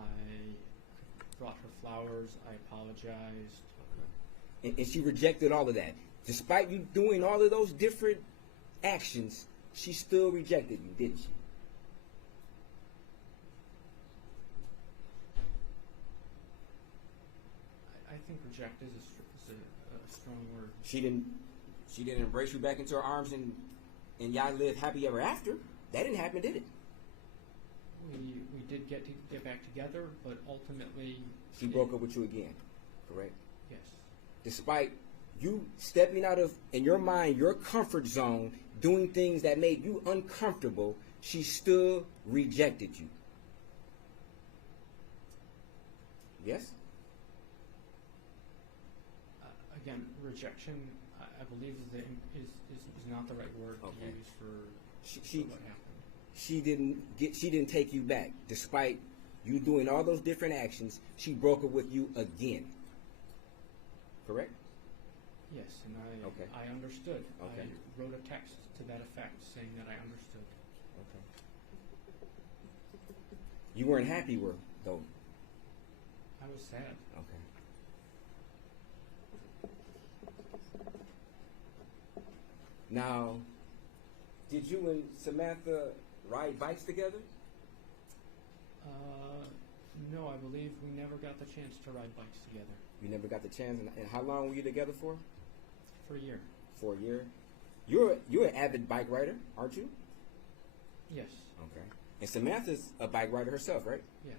brought her flowers. I apologized. And she rejected all of that. Despite you doing all of those different actions, she still rejected you, didn't she? I think reject is a strong word. She didn't embrace you back into her arms and y'all lived happy ever after. That didn't happen, did it? We did get back together, but ultimately She broke up with you again, correct? Yes. Despite you stepping out of, in your mind, your comfort zone, doing things that made you uncomfortable, she still rejected you. Yes? Again, rejection, I believe is not the right word to Okay. use for what happened. She didn't take you back. Despite you doing all those different actions, she broke up with you again. Correct? Yes, and Okay. I understood. Okay. I wrote a text to that effect saying that I understood. Okay. You weren't happy with, though. I was sad. Okay. Now, did you and Samantha ride bikes together? No, I believe we never got the chance to ride bikes together. You never got the chance. And how long were you together for? For a year. For a year. You're an avid bike rider, aren't you? Yes. Okay. And Samantha's a bike rider herself, right? Yes.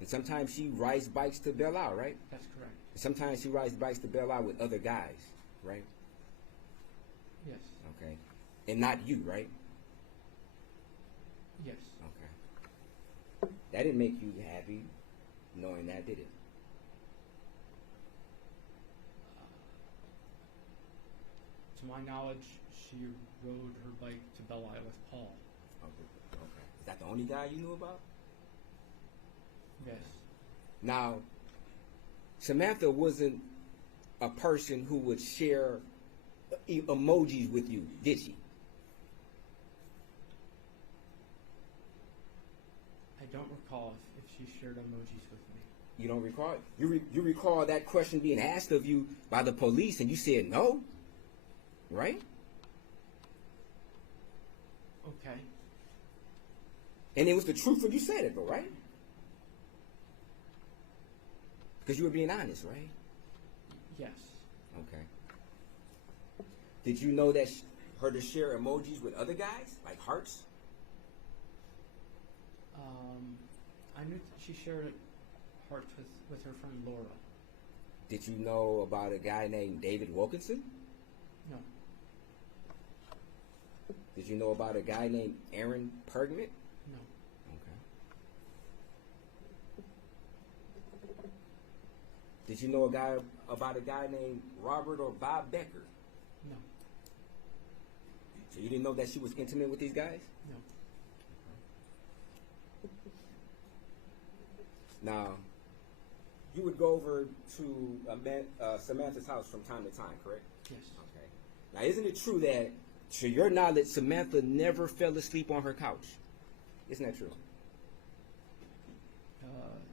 And sometimes she rides bikes to Belle Isle, right? That's correct. And sometimes she rides bikes to Belle Isle with other guys, right? Yes. Okay. And not you, right? Yes. Okay. That didn't make you happy knowing that, did it? To my knowledge, she rode her bike to Belle Isle with Paul. Okay. Is that the only guy you knew about? Yes. Now, Samantha wasn't a person who would share emojis with you, did she? I don't recall if she shared emojis with me. You don't recall it? You recall that question being asked of you by the police and you said no? Right? Okay. And it was the truth when you said it, though, right? Because you were being honest, right? Yes. Okay. Did you know that her to share emojis with other guys, like hearts? I knew she shared hearts with her friend Laura. Did you know about a guy named David Wilkinson? No. Did you know about a guy named Aaron Pergament? No. Okay. Did you know about a guy named Robert or Bob Becker? No. So you didn't know that she was intimate with these guys? No. Now, you would go over to Samantha's house from time to time, correct? Yes. Okay. Now, isn't it true that, to your knowledge, Samantha never fell asleep on her couch? Isn't that true?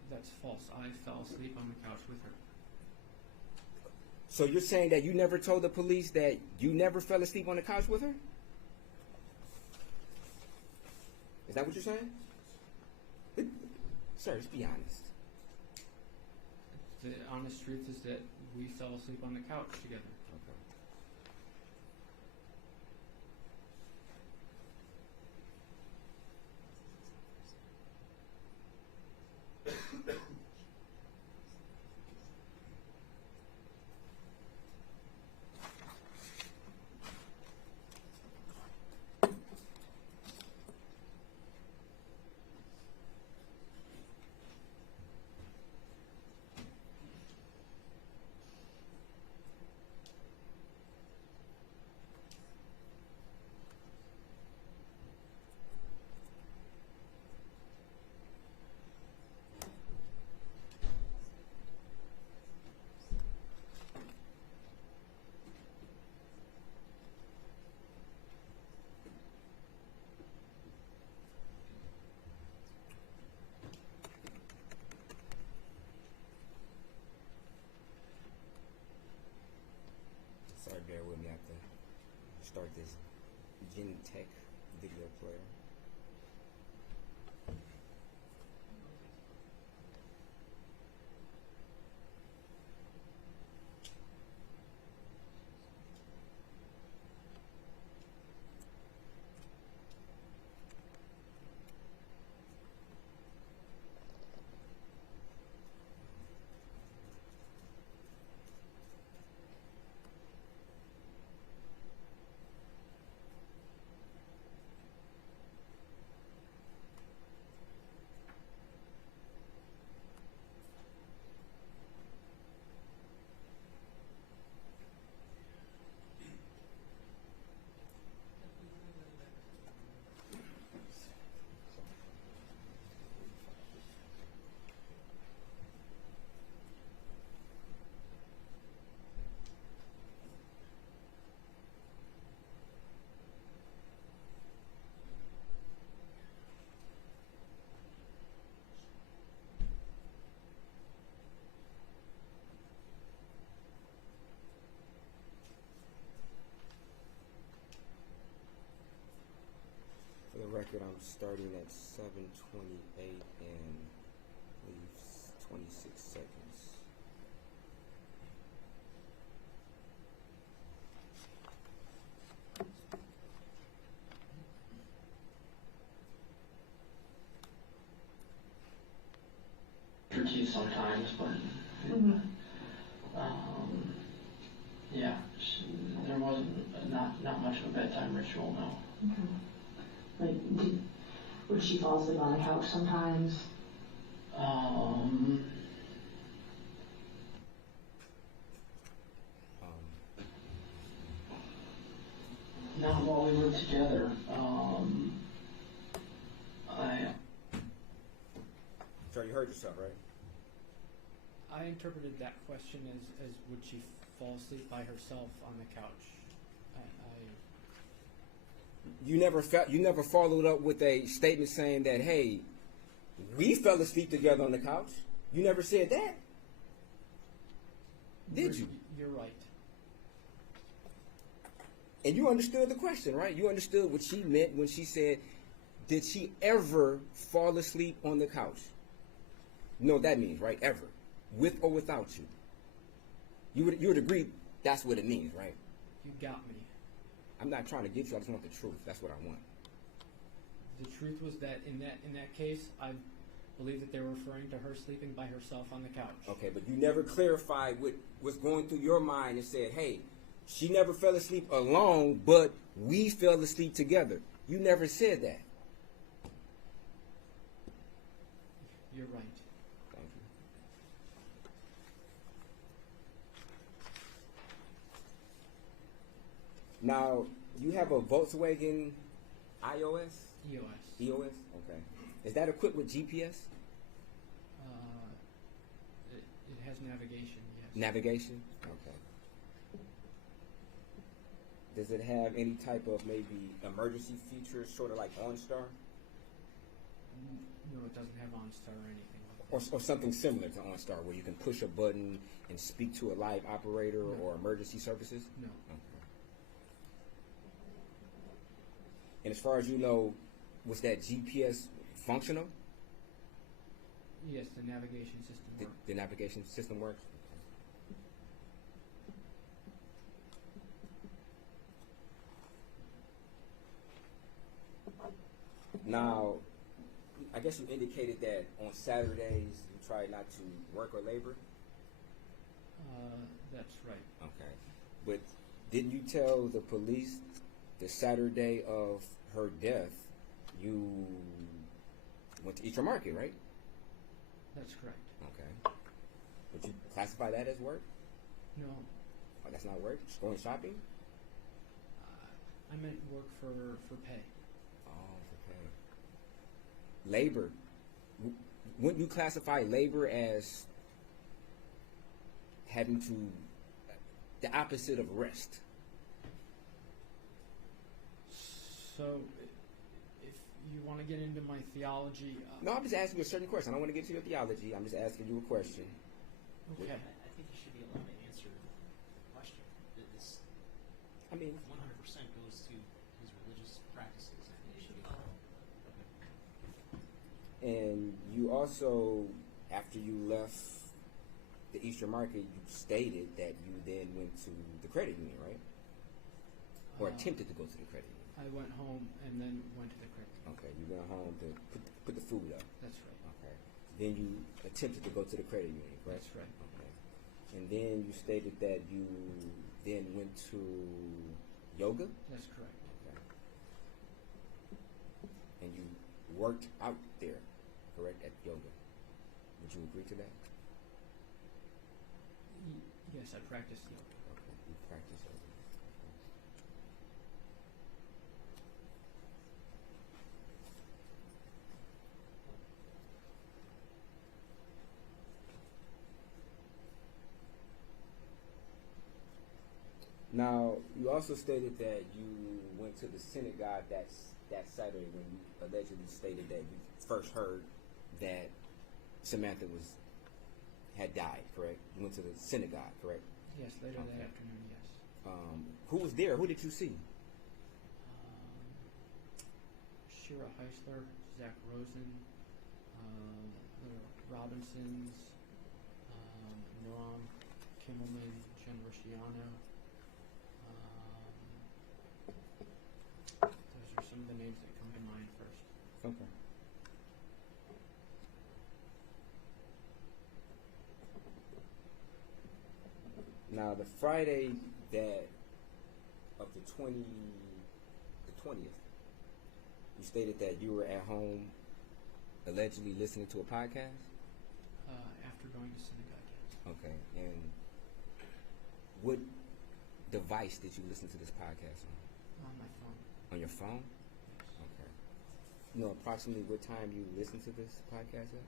That's false. I fell asleep on the couch with her. So you're saying that you never told the police that you never fell asleep on the couch with her? Is that what you're saying? Sir, just be honest. The honest truth is that we fell asleep on the couch together. Sorry, bear with me. I have to start this Gen-Tech video player. For the record, I'm starting at 7:28 and leaves 26 seconds. Tricky sometimes, but yeah, there wasn't not much of a bedtime ritual, no. Okay. Like, would she fall asleep on the couch sometimes? Not while we were together. Sorry, you heard yourself, right? I interpreted that question as would she fall asleep by herself on the couch? You never followed up with a statement saying that, hey, we fell asleep together on the couch. You never said that, did you? You're right. And you understood the question, right? You understood what she meant when she said, did she ever fall asleep on the couch? You know what that means, right? Ever. With or without you. You would agree that's what it means, right? You got me. I'm not trying to get you. I just want the truth. That's what I want. The truth truth was that in that case, I believe that they were referring to her sleeping by herself on the couch. Okay, but you never clarified what was going through your mind and said, hey, she never fell asleep alone, but we fell asleep together. You never said that. You're right. Thank you. Now, you have a Volkswagen iOS? EOS? Okay. Is that equipped with GPS? It has navigation, yes. Navigation? Okay. Does it have any type of maybe emergency features, sort of like OnStar? No, it doesn't have OnStar or anything like that. Or something similar to OnStar, where you can push a button and speak to a live operator or emergency services? No. Okay. And as far as you know, was that GPS functional? Yes, the navigation system works. The navigation system works? Now, I guess you indicated that on Saturdays you try not to work or labor? That's right. Okay. But didn't you tell the police the Saturday of her death you went to Eastern Market, right? That's correct. Okay. Would you classify that as work? No. Oh, that's not work? Just going shopping? I meant work for pay. Oh, for pay. Labor. Wouldn't you classify labor as having to, the opposite of rest? So, if you want to get into my theology... No, I'm just asking you a certain question. I don't want to get into your theology. I'm just asking you a question. Okay. I think you should be allowed to answer the question. This, I mean, 100% goes to his religious practices. I think you should be allowed. and you also, after you left the Eastern Market, you stated that you then went to the credit union, right? Or attempted to go to the credit union. I went home and then went to the credit union. Okay, you went home to put the food up. That's right. Okay. Then you attempted to go to the credit union, correct? That's right. Okay. And then you stated that you then went to yoga? That's correct. Okay. And you worked out there, correct, at yoga. Would you agree to that? Yes, I practiced yoga. Okay, you practice yoga. Now, you also stated that you went to the synagogue that Saturday when you allegedly stated that you first heard that Samantha had died, correct? You went to the synagogue, correct? Yes, later that afternoon, yes. Who was there? Who did you see? Shira Heisler, Zach Rosen, the Robinsons, Noam Kimmelman, Jen Rusciano. Those are some of the names that come to mind first. Okay. Now, the Friday that of the 20th, you stated that you were at home allegedly listening to a podcast? After going to synagogue, yes. Okay. And what device did you listen to this podcast on? On my phone. On your phone? Yes. Okay. You know approximately what time you listened to this podcast at?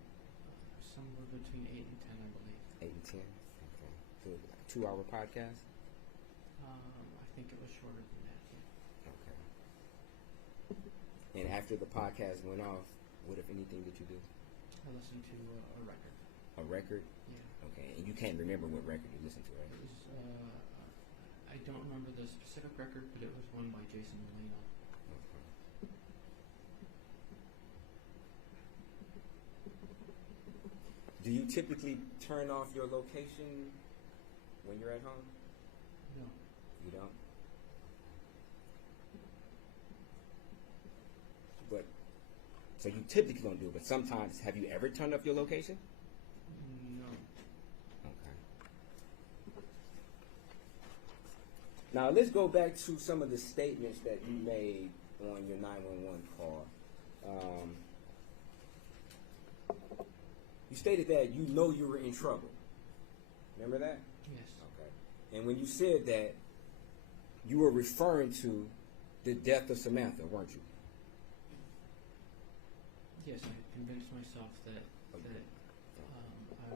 Somewhere between 8 and 10, I believe. 8 and 10? Okay. So like a 2-hour podcast? I think it was shorter than that, yeah. Okay. And after the podcast went off, what, if anything, did you do? I listened to a record. A record? Yeah. Okay. And you can't remember what record you listened to, right? It was, I don't remember the specific record, but it was one by Jackson-Bolanos. Okay. Do you typically turn off your location when you're at home? No. You don't? But So you typically don't do it, but sometimes, have you ever turned up your location? No. Okay. Now let's go back to some of the statements that you made on your 911 call. You stated that you know you were in trouble. Remember that? Yes. Okay. And when you said that, you were referring to the death of Samantha, weren't you? Yes, I had convinced myself that I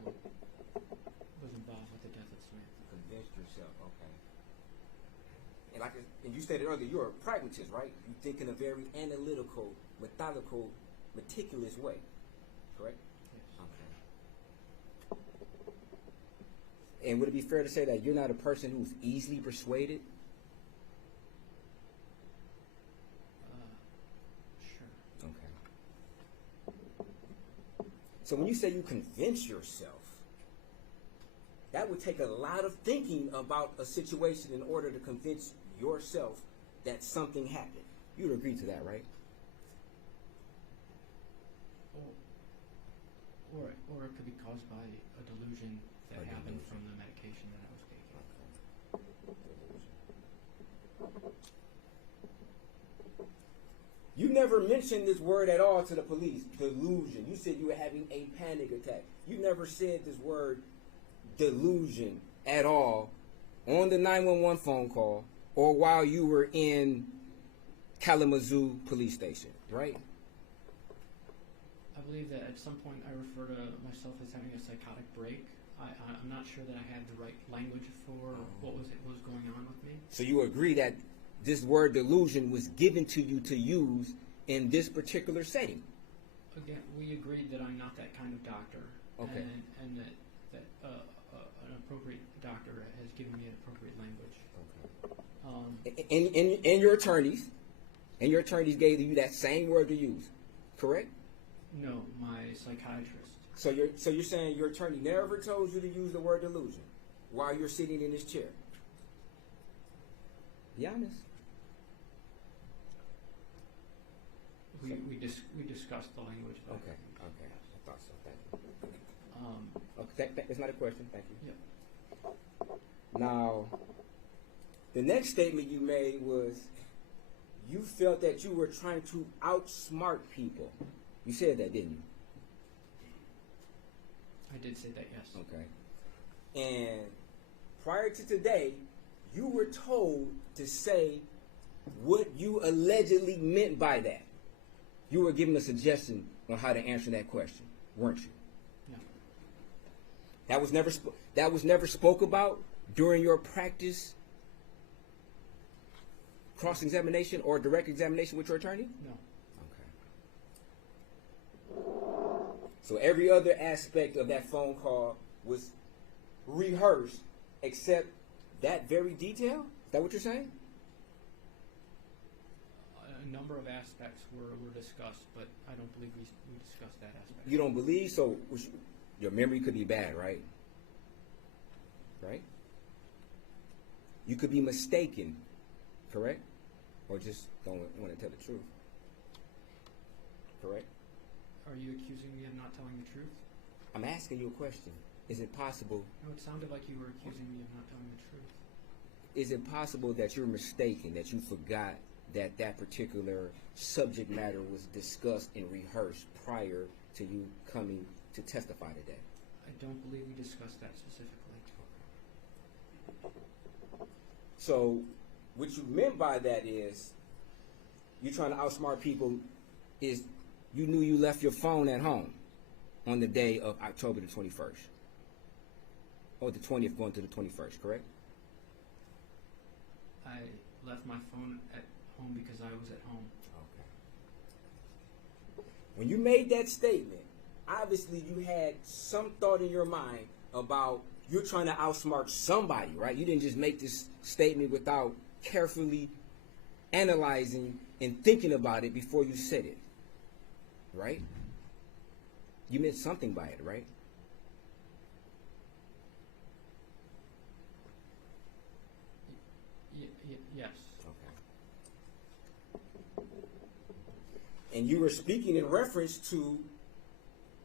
was involved with the death of Samantha. Convinced yourself, okay. And you stated earlier, you're a pragmatist, right? You think in a very analytical, methodical, meticulous way, correct? Yes. Okay. And would it be fair to say that you're not a person who's easily persuaded? Sure. Okay. So when you say you convince yourself, that would take a lot of thinking about a situation in order to convince yourself that something happened. You would agree to that, right? Or it could be caused by a delusion that happened from the medication that I was taking. You never mentioned this word at all to the police, delusion. You said you were having a panic attack. You never said this word delusion at all on the 911 phone call or while you were in Kalamazoo police station, right? I believe that at some point I refer to myself as having a psychotic break. I'm not sure that I had the right language for what was going on with me. So you agree that this word delusion was given to you to use in this particular setting? Again, we agreed that I'm not that kind of doctor. Okay. And that an appropriate doctor has given me an appropriate language. Okay. And your attorneys gave you that same word to use, correct? No, my psychiatrist. So you're saying your attorney never told you to use the word delusion while you're sitting in this chair? Be honest. We discussed the language. Okay. I thought so. Thank you. Okay, that's not a question. Thank you. Yep. Now, the next statement you made was you felt that you were trying to outsmart people. You said that, didn't you? I did say that, yes. Okay. And prior to today, you were told to say what you allegedly meant by that. You were given a suggestion on how to answer that question, weren't you? No. That was never spoke about during your practice cross-examination or direct examination with your attorney? No. Okay. So every other aspect of that phone call was rehearsed except that very detail? Is that what you're saying? A number of aspects were discussed, but I don't believe we discussed that aspect. You don't believe? So your memory could be bad, right? Right? You could be mistaken, correct? Or just don't want to tell the truth. Correct? Are you accusing me of not telling the truth? I'm asking you a question. Is it possible? No, it sounded like you were accusing me of not telling the truth. Is it possible that you're mistaken, that you forgot that that particular subject matter was discussed and rehearsed prior to you coming to testify today? I don't believe we discussed that specifically. So what you meant by that is you're trying to outsmart people is you knew you left your phone at home on the day of October the 21st. Or the 20th going to the 21st, correct? I left my phone at home because I was at home. Okay. When you made that statement, obviously you had some thought in your mind about you're trying to outsmart somebody, right? You didn't just make this statement without carefully analyzing and thinking about it before you said it, right? You meant something by it, right? Yes. Okay. And you were speaking in reference to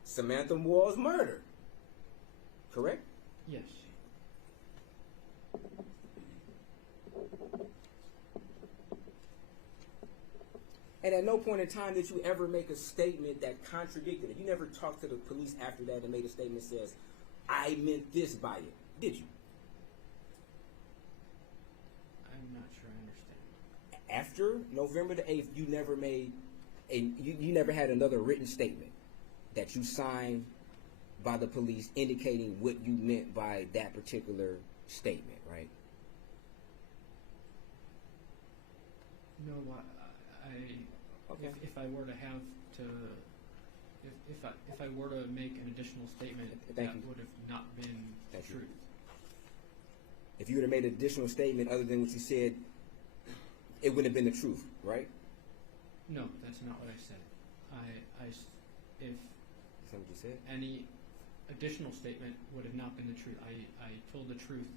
Samantha Woll's murder, correct? Yes. And at no point in time did you ever make a statement that contradicted it. You never talked to the police after that and made a statement that says, I meant this by it, did you? I'm not sure I understand. After November the 8th, you never made you never had another written statement that you signed by the police indicating what you meant by that particular statement, right? No, Okay. if I were to have to, if I were to make an additional statement, Thank that you. would have not been Thank you. truth. If you would have made an additional statement other than what you said, it wouldn't have been the truth, right? No, that's not what I said. If Is that what you said? any additional statement would have not been the truth. I told the truth.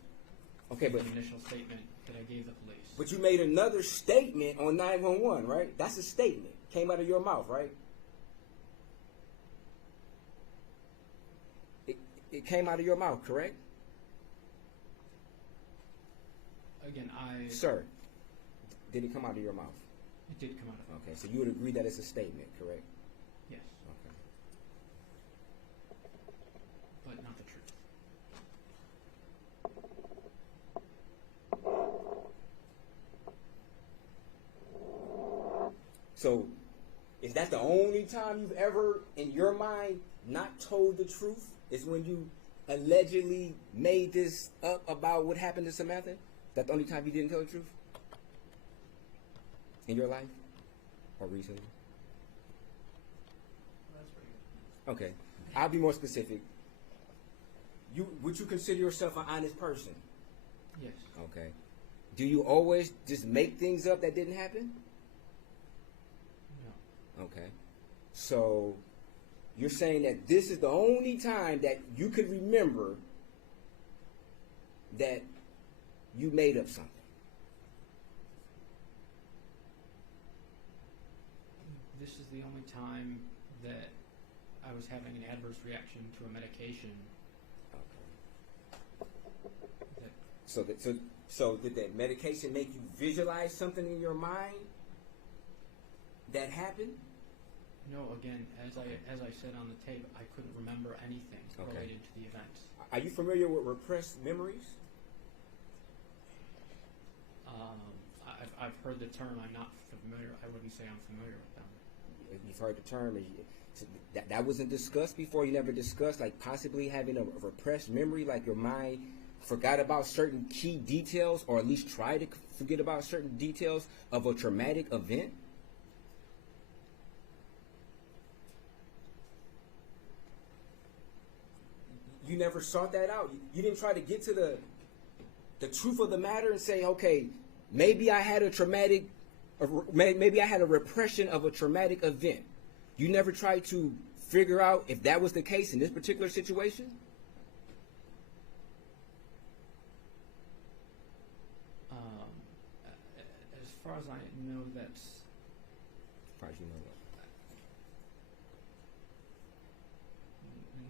Okay, in but the initial statement that I gave the police. But you made another statement on 911, right? That's a statement. Came out of your mouth, right? It came out of your mouth, correct? Again, Sir, did it come out of your mouth? It did come out of. Okay, so you would agree that it's a statement, correct? Yes. Okay. But not the truth. So, is that the only time you've ever, in your mind, not told the truth? Is when you allegedly made this up about what happened to Samantha? Is that the only time you didn't tell the truth? In your life? Or recently? That's pretty good. Okay. I'll be more specific. Would you consider yourself an honest person? Yes. Okay. Do you always just make things up that didn't happen? No. Okay. So you're saying that this is the only time that you could remember that you made up something. This is the only time that I was having an adverse reaction to a medication. Okay. So did that medication make you visualize something in your mind that happened? No, again, as I said on the tape, I couldn't remember anything related to the events. Are you familiar with repressed memories? I've heard the term. I'm not familiar. I wouldn't say I'm familiar with them. You've heard the term. So that wasn't discussed before? You never discussed, like, possibly having a repressed memory, like your mind forgot about certain key details, or at least tried to forget about certain details of a traumatic event? You never sought that out. You didn't try to get to the truth of the matter and say, okay, maybe I had maybe I had a repression of a traumatic event. You never tried to figure out if that was the case in this particular situation? As far as I know, that's... As far as you know that.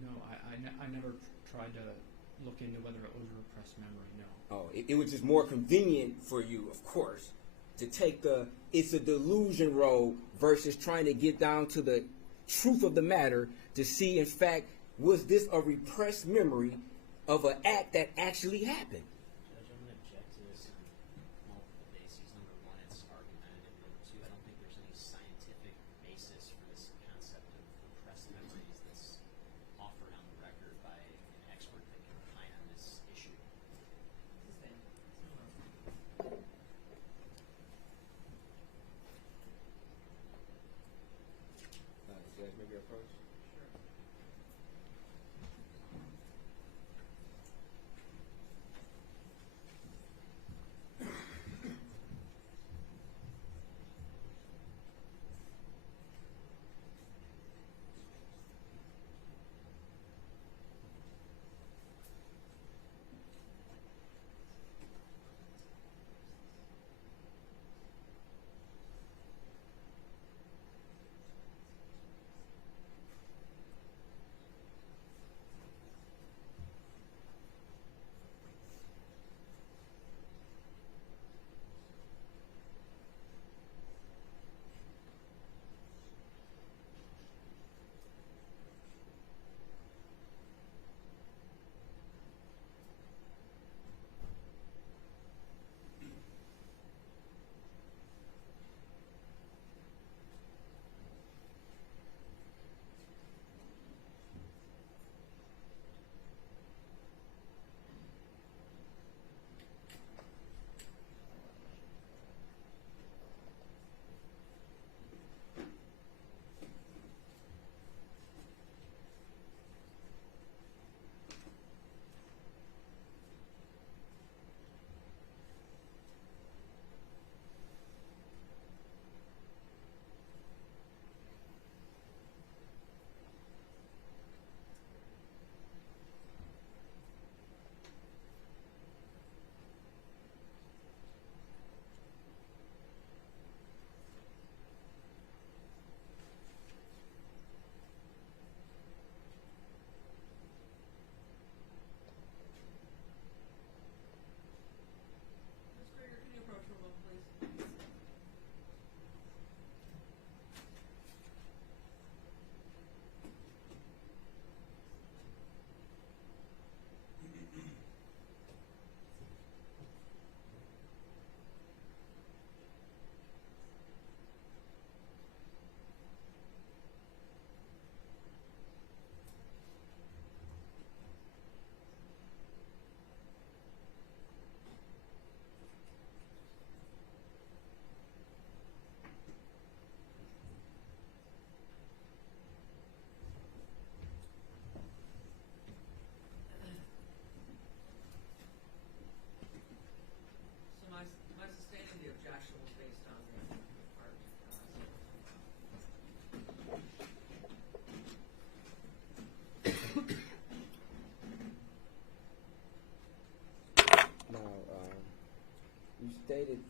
No, I never tried to look into whether it was a repressed memory, no. Oh, it was just more convenient for you, of course, to take it's a delusion road versus trying to get down to the truth of the matter to see, in fact, was this a repressed memory of an act that actually happened? Judge, I'm going to object to this on multiple bases. Number one, it's argumentative. Number two, I don't think there's any scientific basis for this concept of repressed memories that's offered on the record by an expert that can opine on this issue. Judge, maybe approach?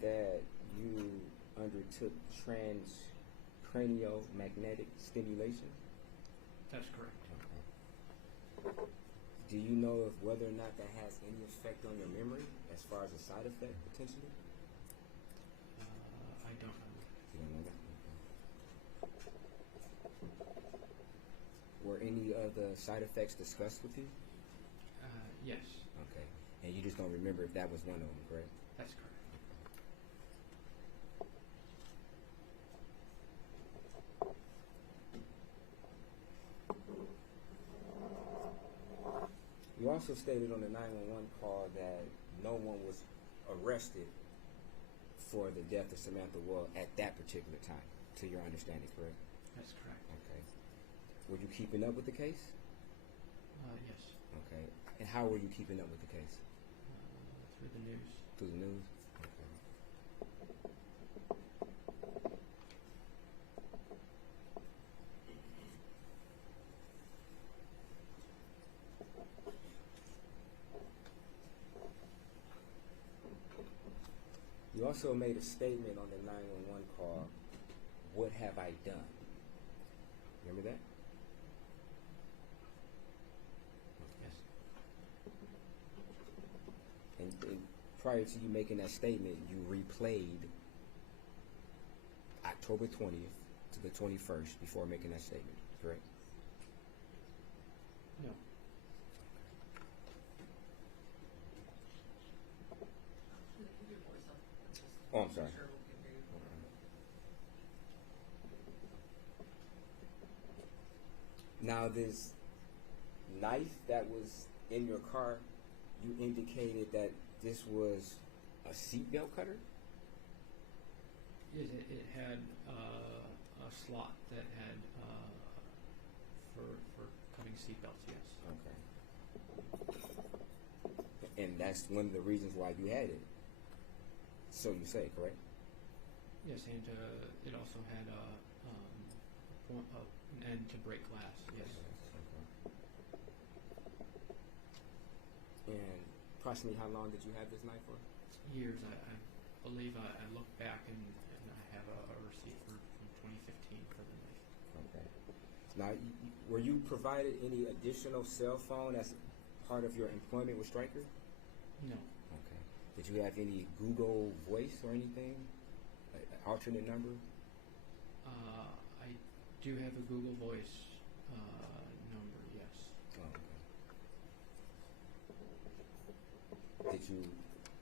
that you undertook transcranial magnetic stimulation? That's correct. Okay. Do you know if whether or not that has any effect on your memory as far as a side effect potentially? I don't know. You don't know that? Okay. Were any of the side effects discussed with you? Yes. Okay. And you just don't remember if that was one of them, correct? That's correct. You also stated on the 911 call that no one was arrested for the death of Samantha Woll at that particular time, to your understanding, correct? That's correct. Okay. Were you keeping up with the case? Yes. Okay. And how were you keeping up with the case? Through the news. Through the news? Okay. You also made a statement on the 911 call, "What have I done?" Remember that? Yes. And prior to you making that statement, you replayed October 20th to the 21st before making that statement, correct? No. Keep your voice up. Oh, I'm sorry. Sure we can hear you. Now, this knife that was in your car, you indicated that this was a seatbelt cutter? It had a slot that had for cutting seatbelts, yes. Okay. And that's one of the reasons why you had it. So you say, correct? Yes, and it also had an end to break glass, yes. Okay. And approximately how long did you have this knife for? Years. I believe I looked back and I have a receipt from 2015 for the knife. Okay. Now, were you provided any additional cell phone as part of your employment with Stryker? No. Okay. Did you have any Google Voice or anything? An alternate number? I do have a Google Voice number, yes. Oh, okay.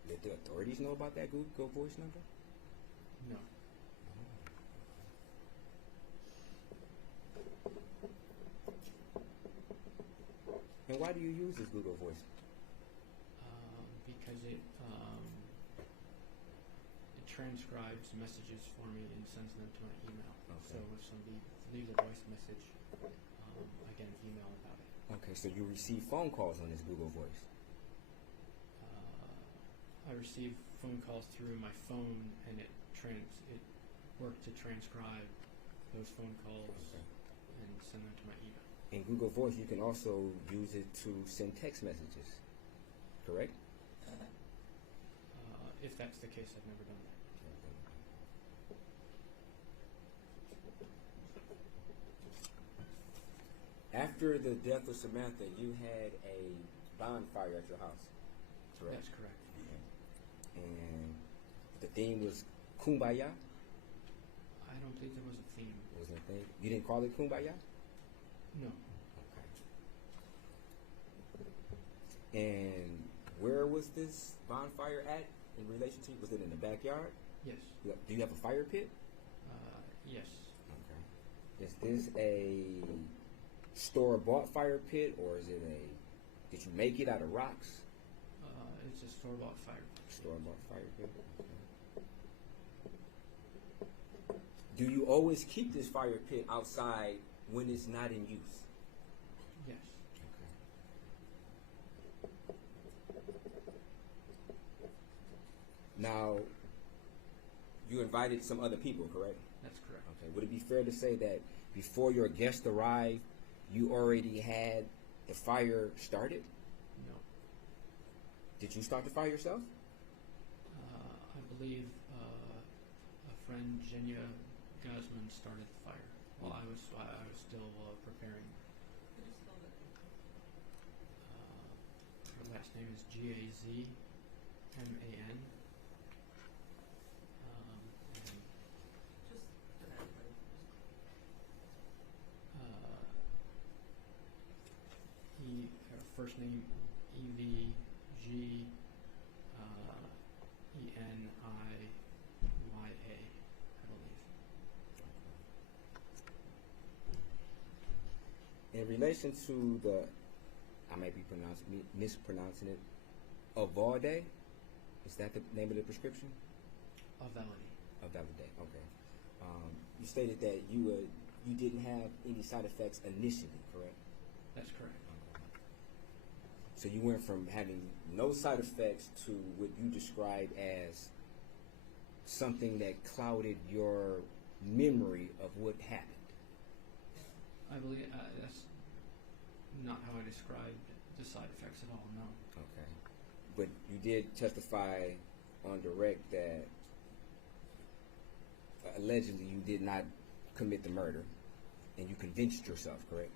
Did the authorities know about that Google Voice number? No. And why do you use this Google Voice? Because it transcribes messages for me and sends them to my email. Okay. So if somebody leaves a voice message, I get an email about it. Okay, so you receive phone calls on this Google Voice? I receive phone calls through my phone, and it worked to transcribe those phone calls and send them to my email. In Google Voice, you can also use it to send text messages, correct? If that's the case, I've never done that. After the death of Samantha, you had a bonfire at your house, correct? That's correct. And the theme was Kumbaya? I don't think there was a theme. Was there a theme? You didn't call it Kumbaya? No. Okay. And where was this bonfire at in relation to you? Was it in the backyard? Yes. Do you have a fire pit? Yes. Okay. Is this a store-bought fire pit, or is it did you make it out of rocks? It's a store-bought fire pit. Store-bought fire pit. Okay. Do you always keep this fire pit outside when it's not in use? Yes. Now, you invited some other people, correct? That's correct. Okay. Would it be fair to say that before your guest arrived, you already had the fire started? No. Did you start the fire yourself? I believe friend Jenya Guzman started the fire while I was still preparing. Could you spell that? Her last name is Gazman. Just for everybody. Her first name Evie G Eniya, I believe. In relation to the, I may be mispronouncing it, Avalde, is that the name of the prescription? Avalde. Avalde, okay. You stated that you didn't have any side effects initially, correct? That's correct. So you went from having no side effects to what you described as something that clouded your memory of what happened. I believe that's not how I described the side effects at all, no. Okay. But you did testify on direct that allegedly you did not commit the murder and you convinced yourself, correct?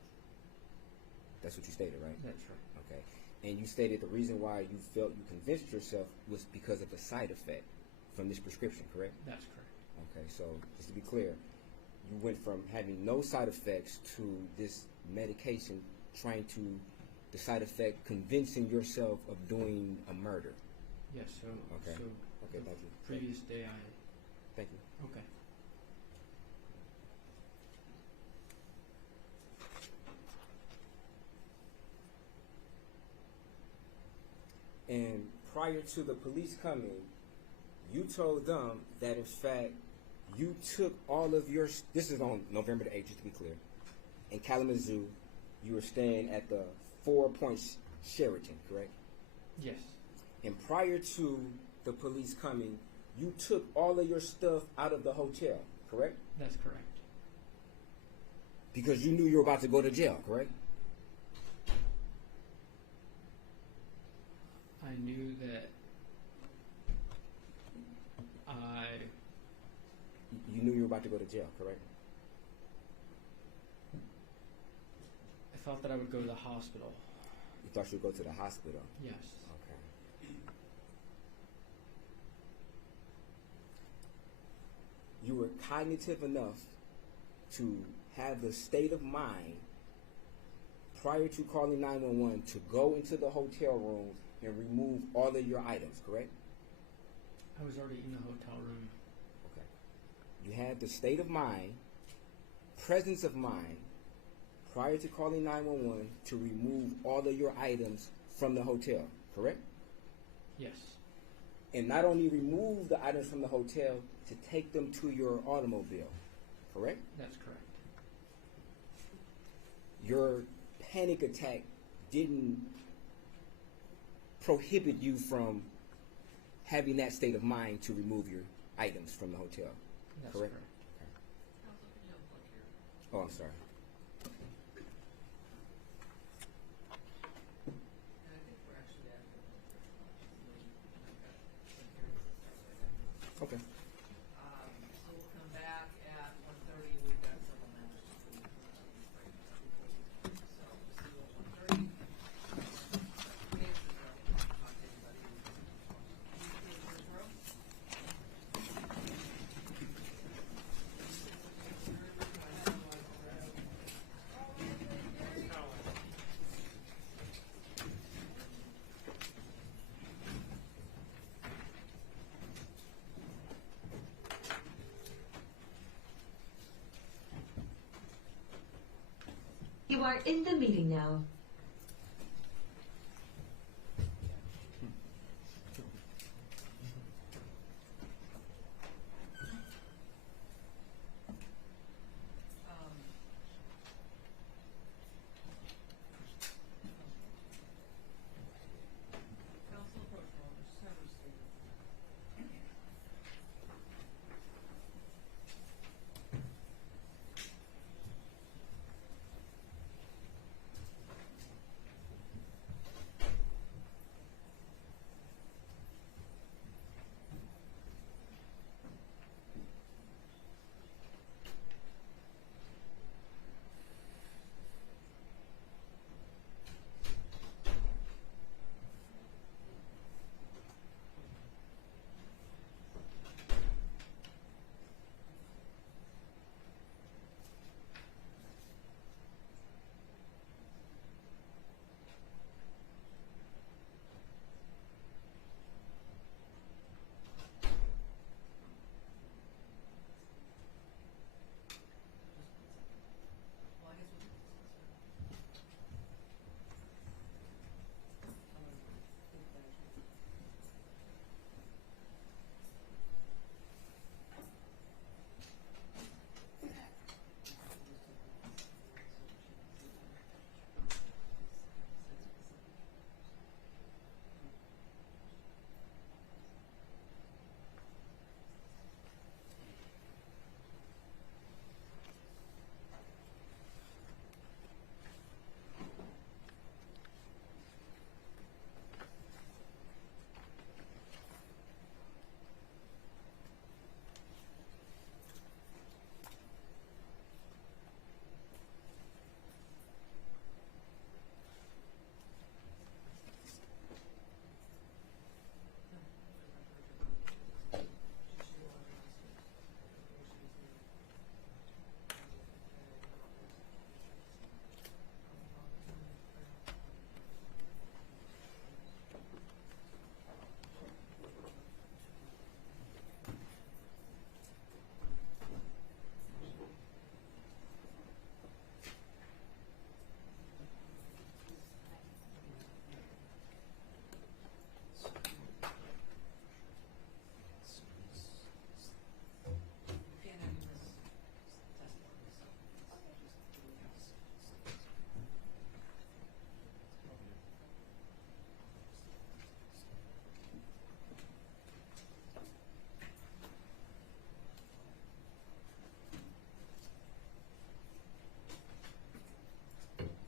That's what you stated, right? That's right. Okay. And you stated the reason why you felt you convinced yourself was because of a side effect from this prescription, correct? That's correct. Okay, so just to be clear, you went from having no side effects to this medication trying to, the side effect, convincing yourself of doing a murder. Yes, so, Okay. so Okay, the thank you. previous day I... Thank you. Okay. And prior to the police coming, you told them that in fact you took all of your, this is on November the 8th, just to be clear, in Kalamazoo, you were staying at the 4 Points Sheraton, correct? Yes. And prior to the police coming, you took all of your stuff out of the hotel, correct? That's correct. Because you knew you were about to go to jail, correct? I knew that You knew you were about to go to jail, correct? I thought that I would go to the hospital. You thought you would go to the hospital? Yes. Okay. You were cognitive enough to have the state of mind prior to calling 911 to go into the hotel room and remove all of your items, correct? I was already in the hotel room. Okay. You had the state of mind, presence of mind, prior to calling 911 to remove all of your items from the hotel, correct? Yes. And not only remove the items from the hotel, to take them to your automobile, correct? That's correct. Your panic attack didn't prohibit you from having that state of mind to remove your items from the hotel, That's correct? correct. Counsel, could you unplug here? Oh, I'm sorry. And I think we're actually at the Okay. so we'll come back at 1:30. We've got several matters to do. So we'll see you at 1:30. Case is ready. Talk to anybody. First row. You are in the meeting now.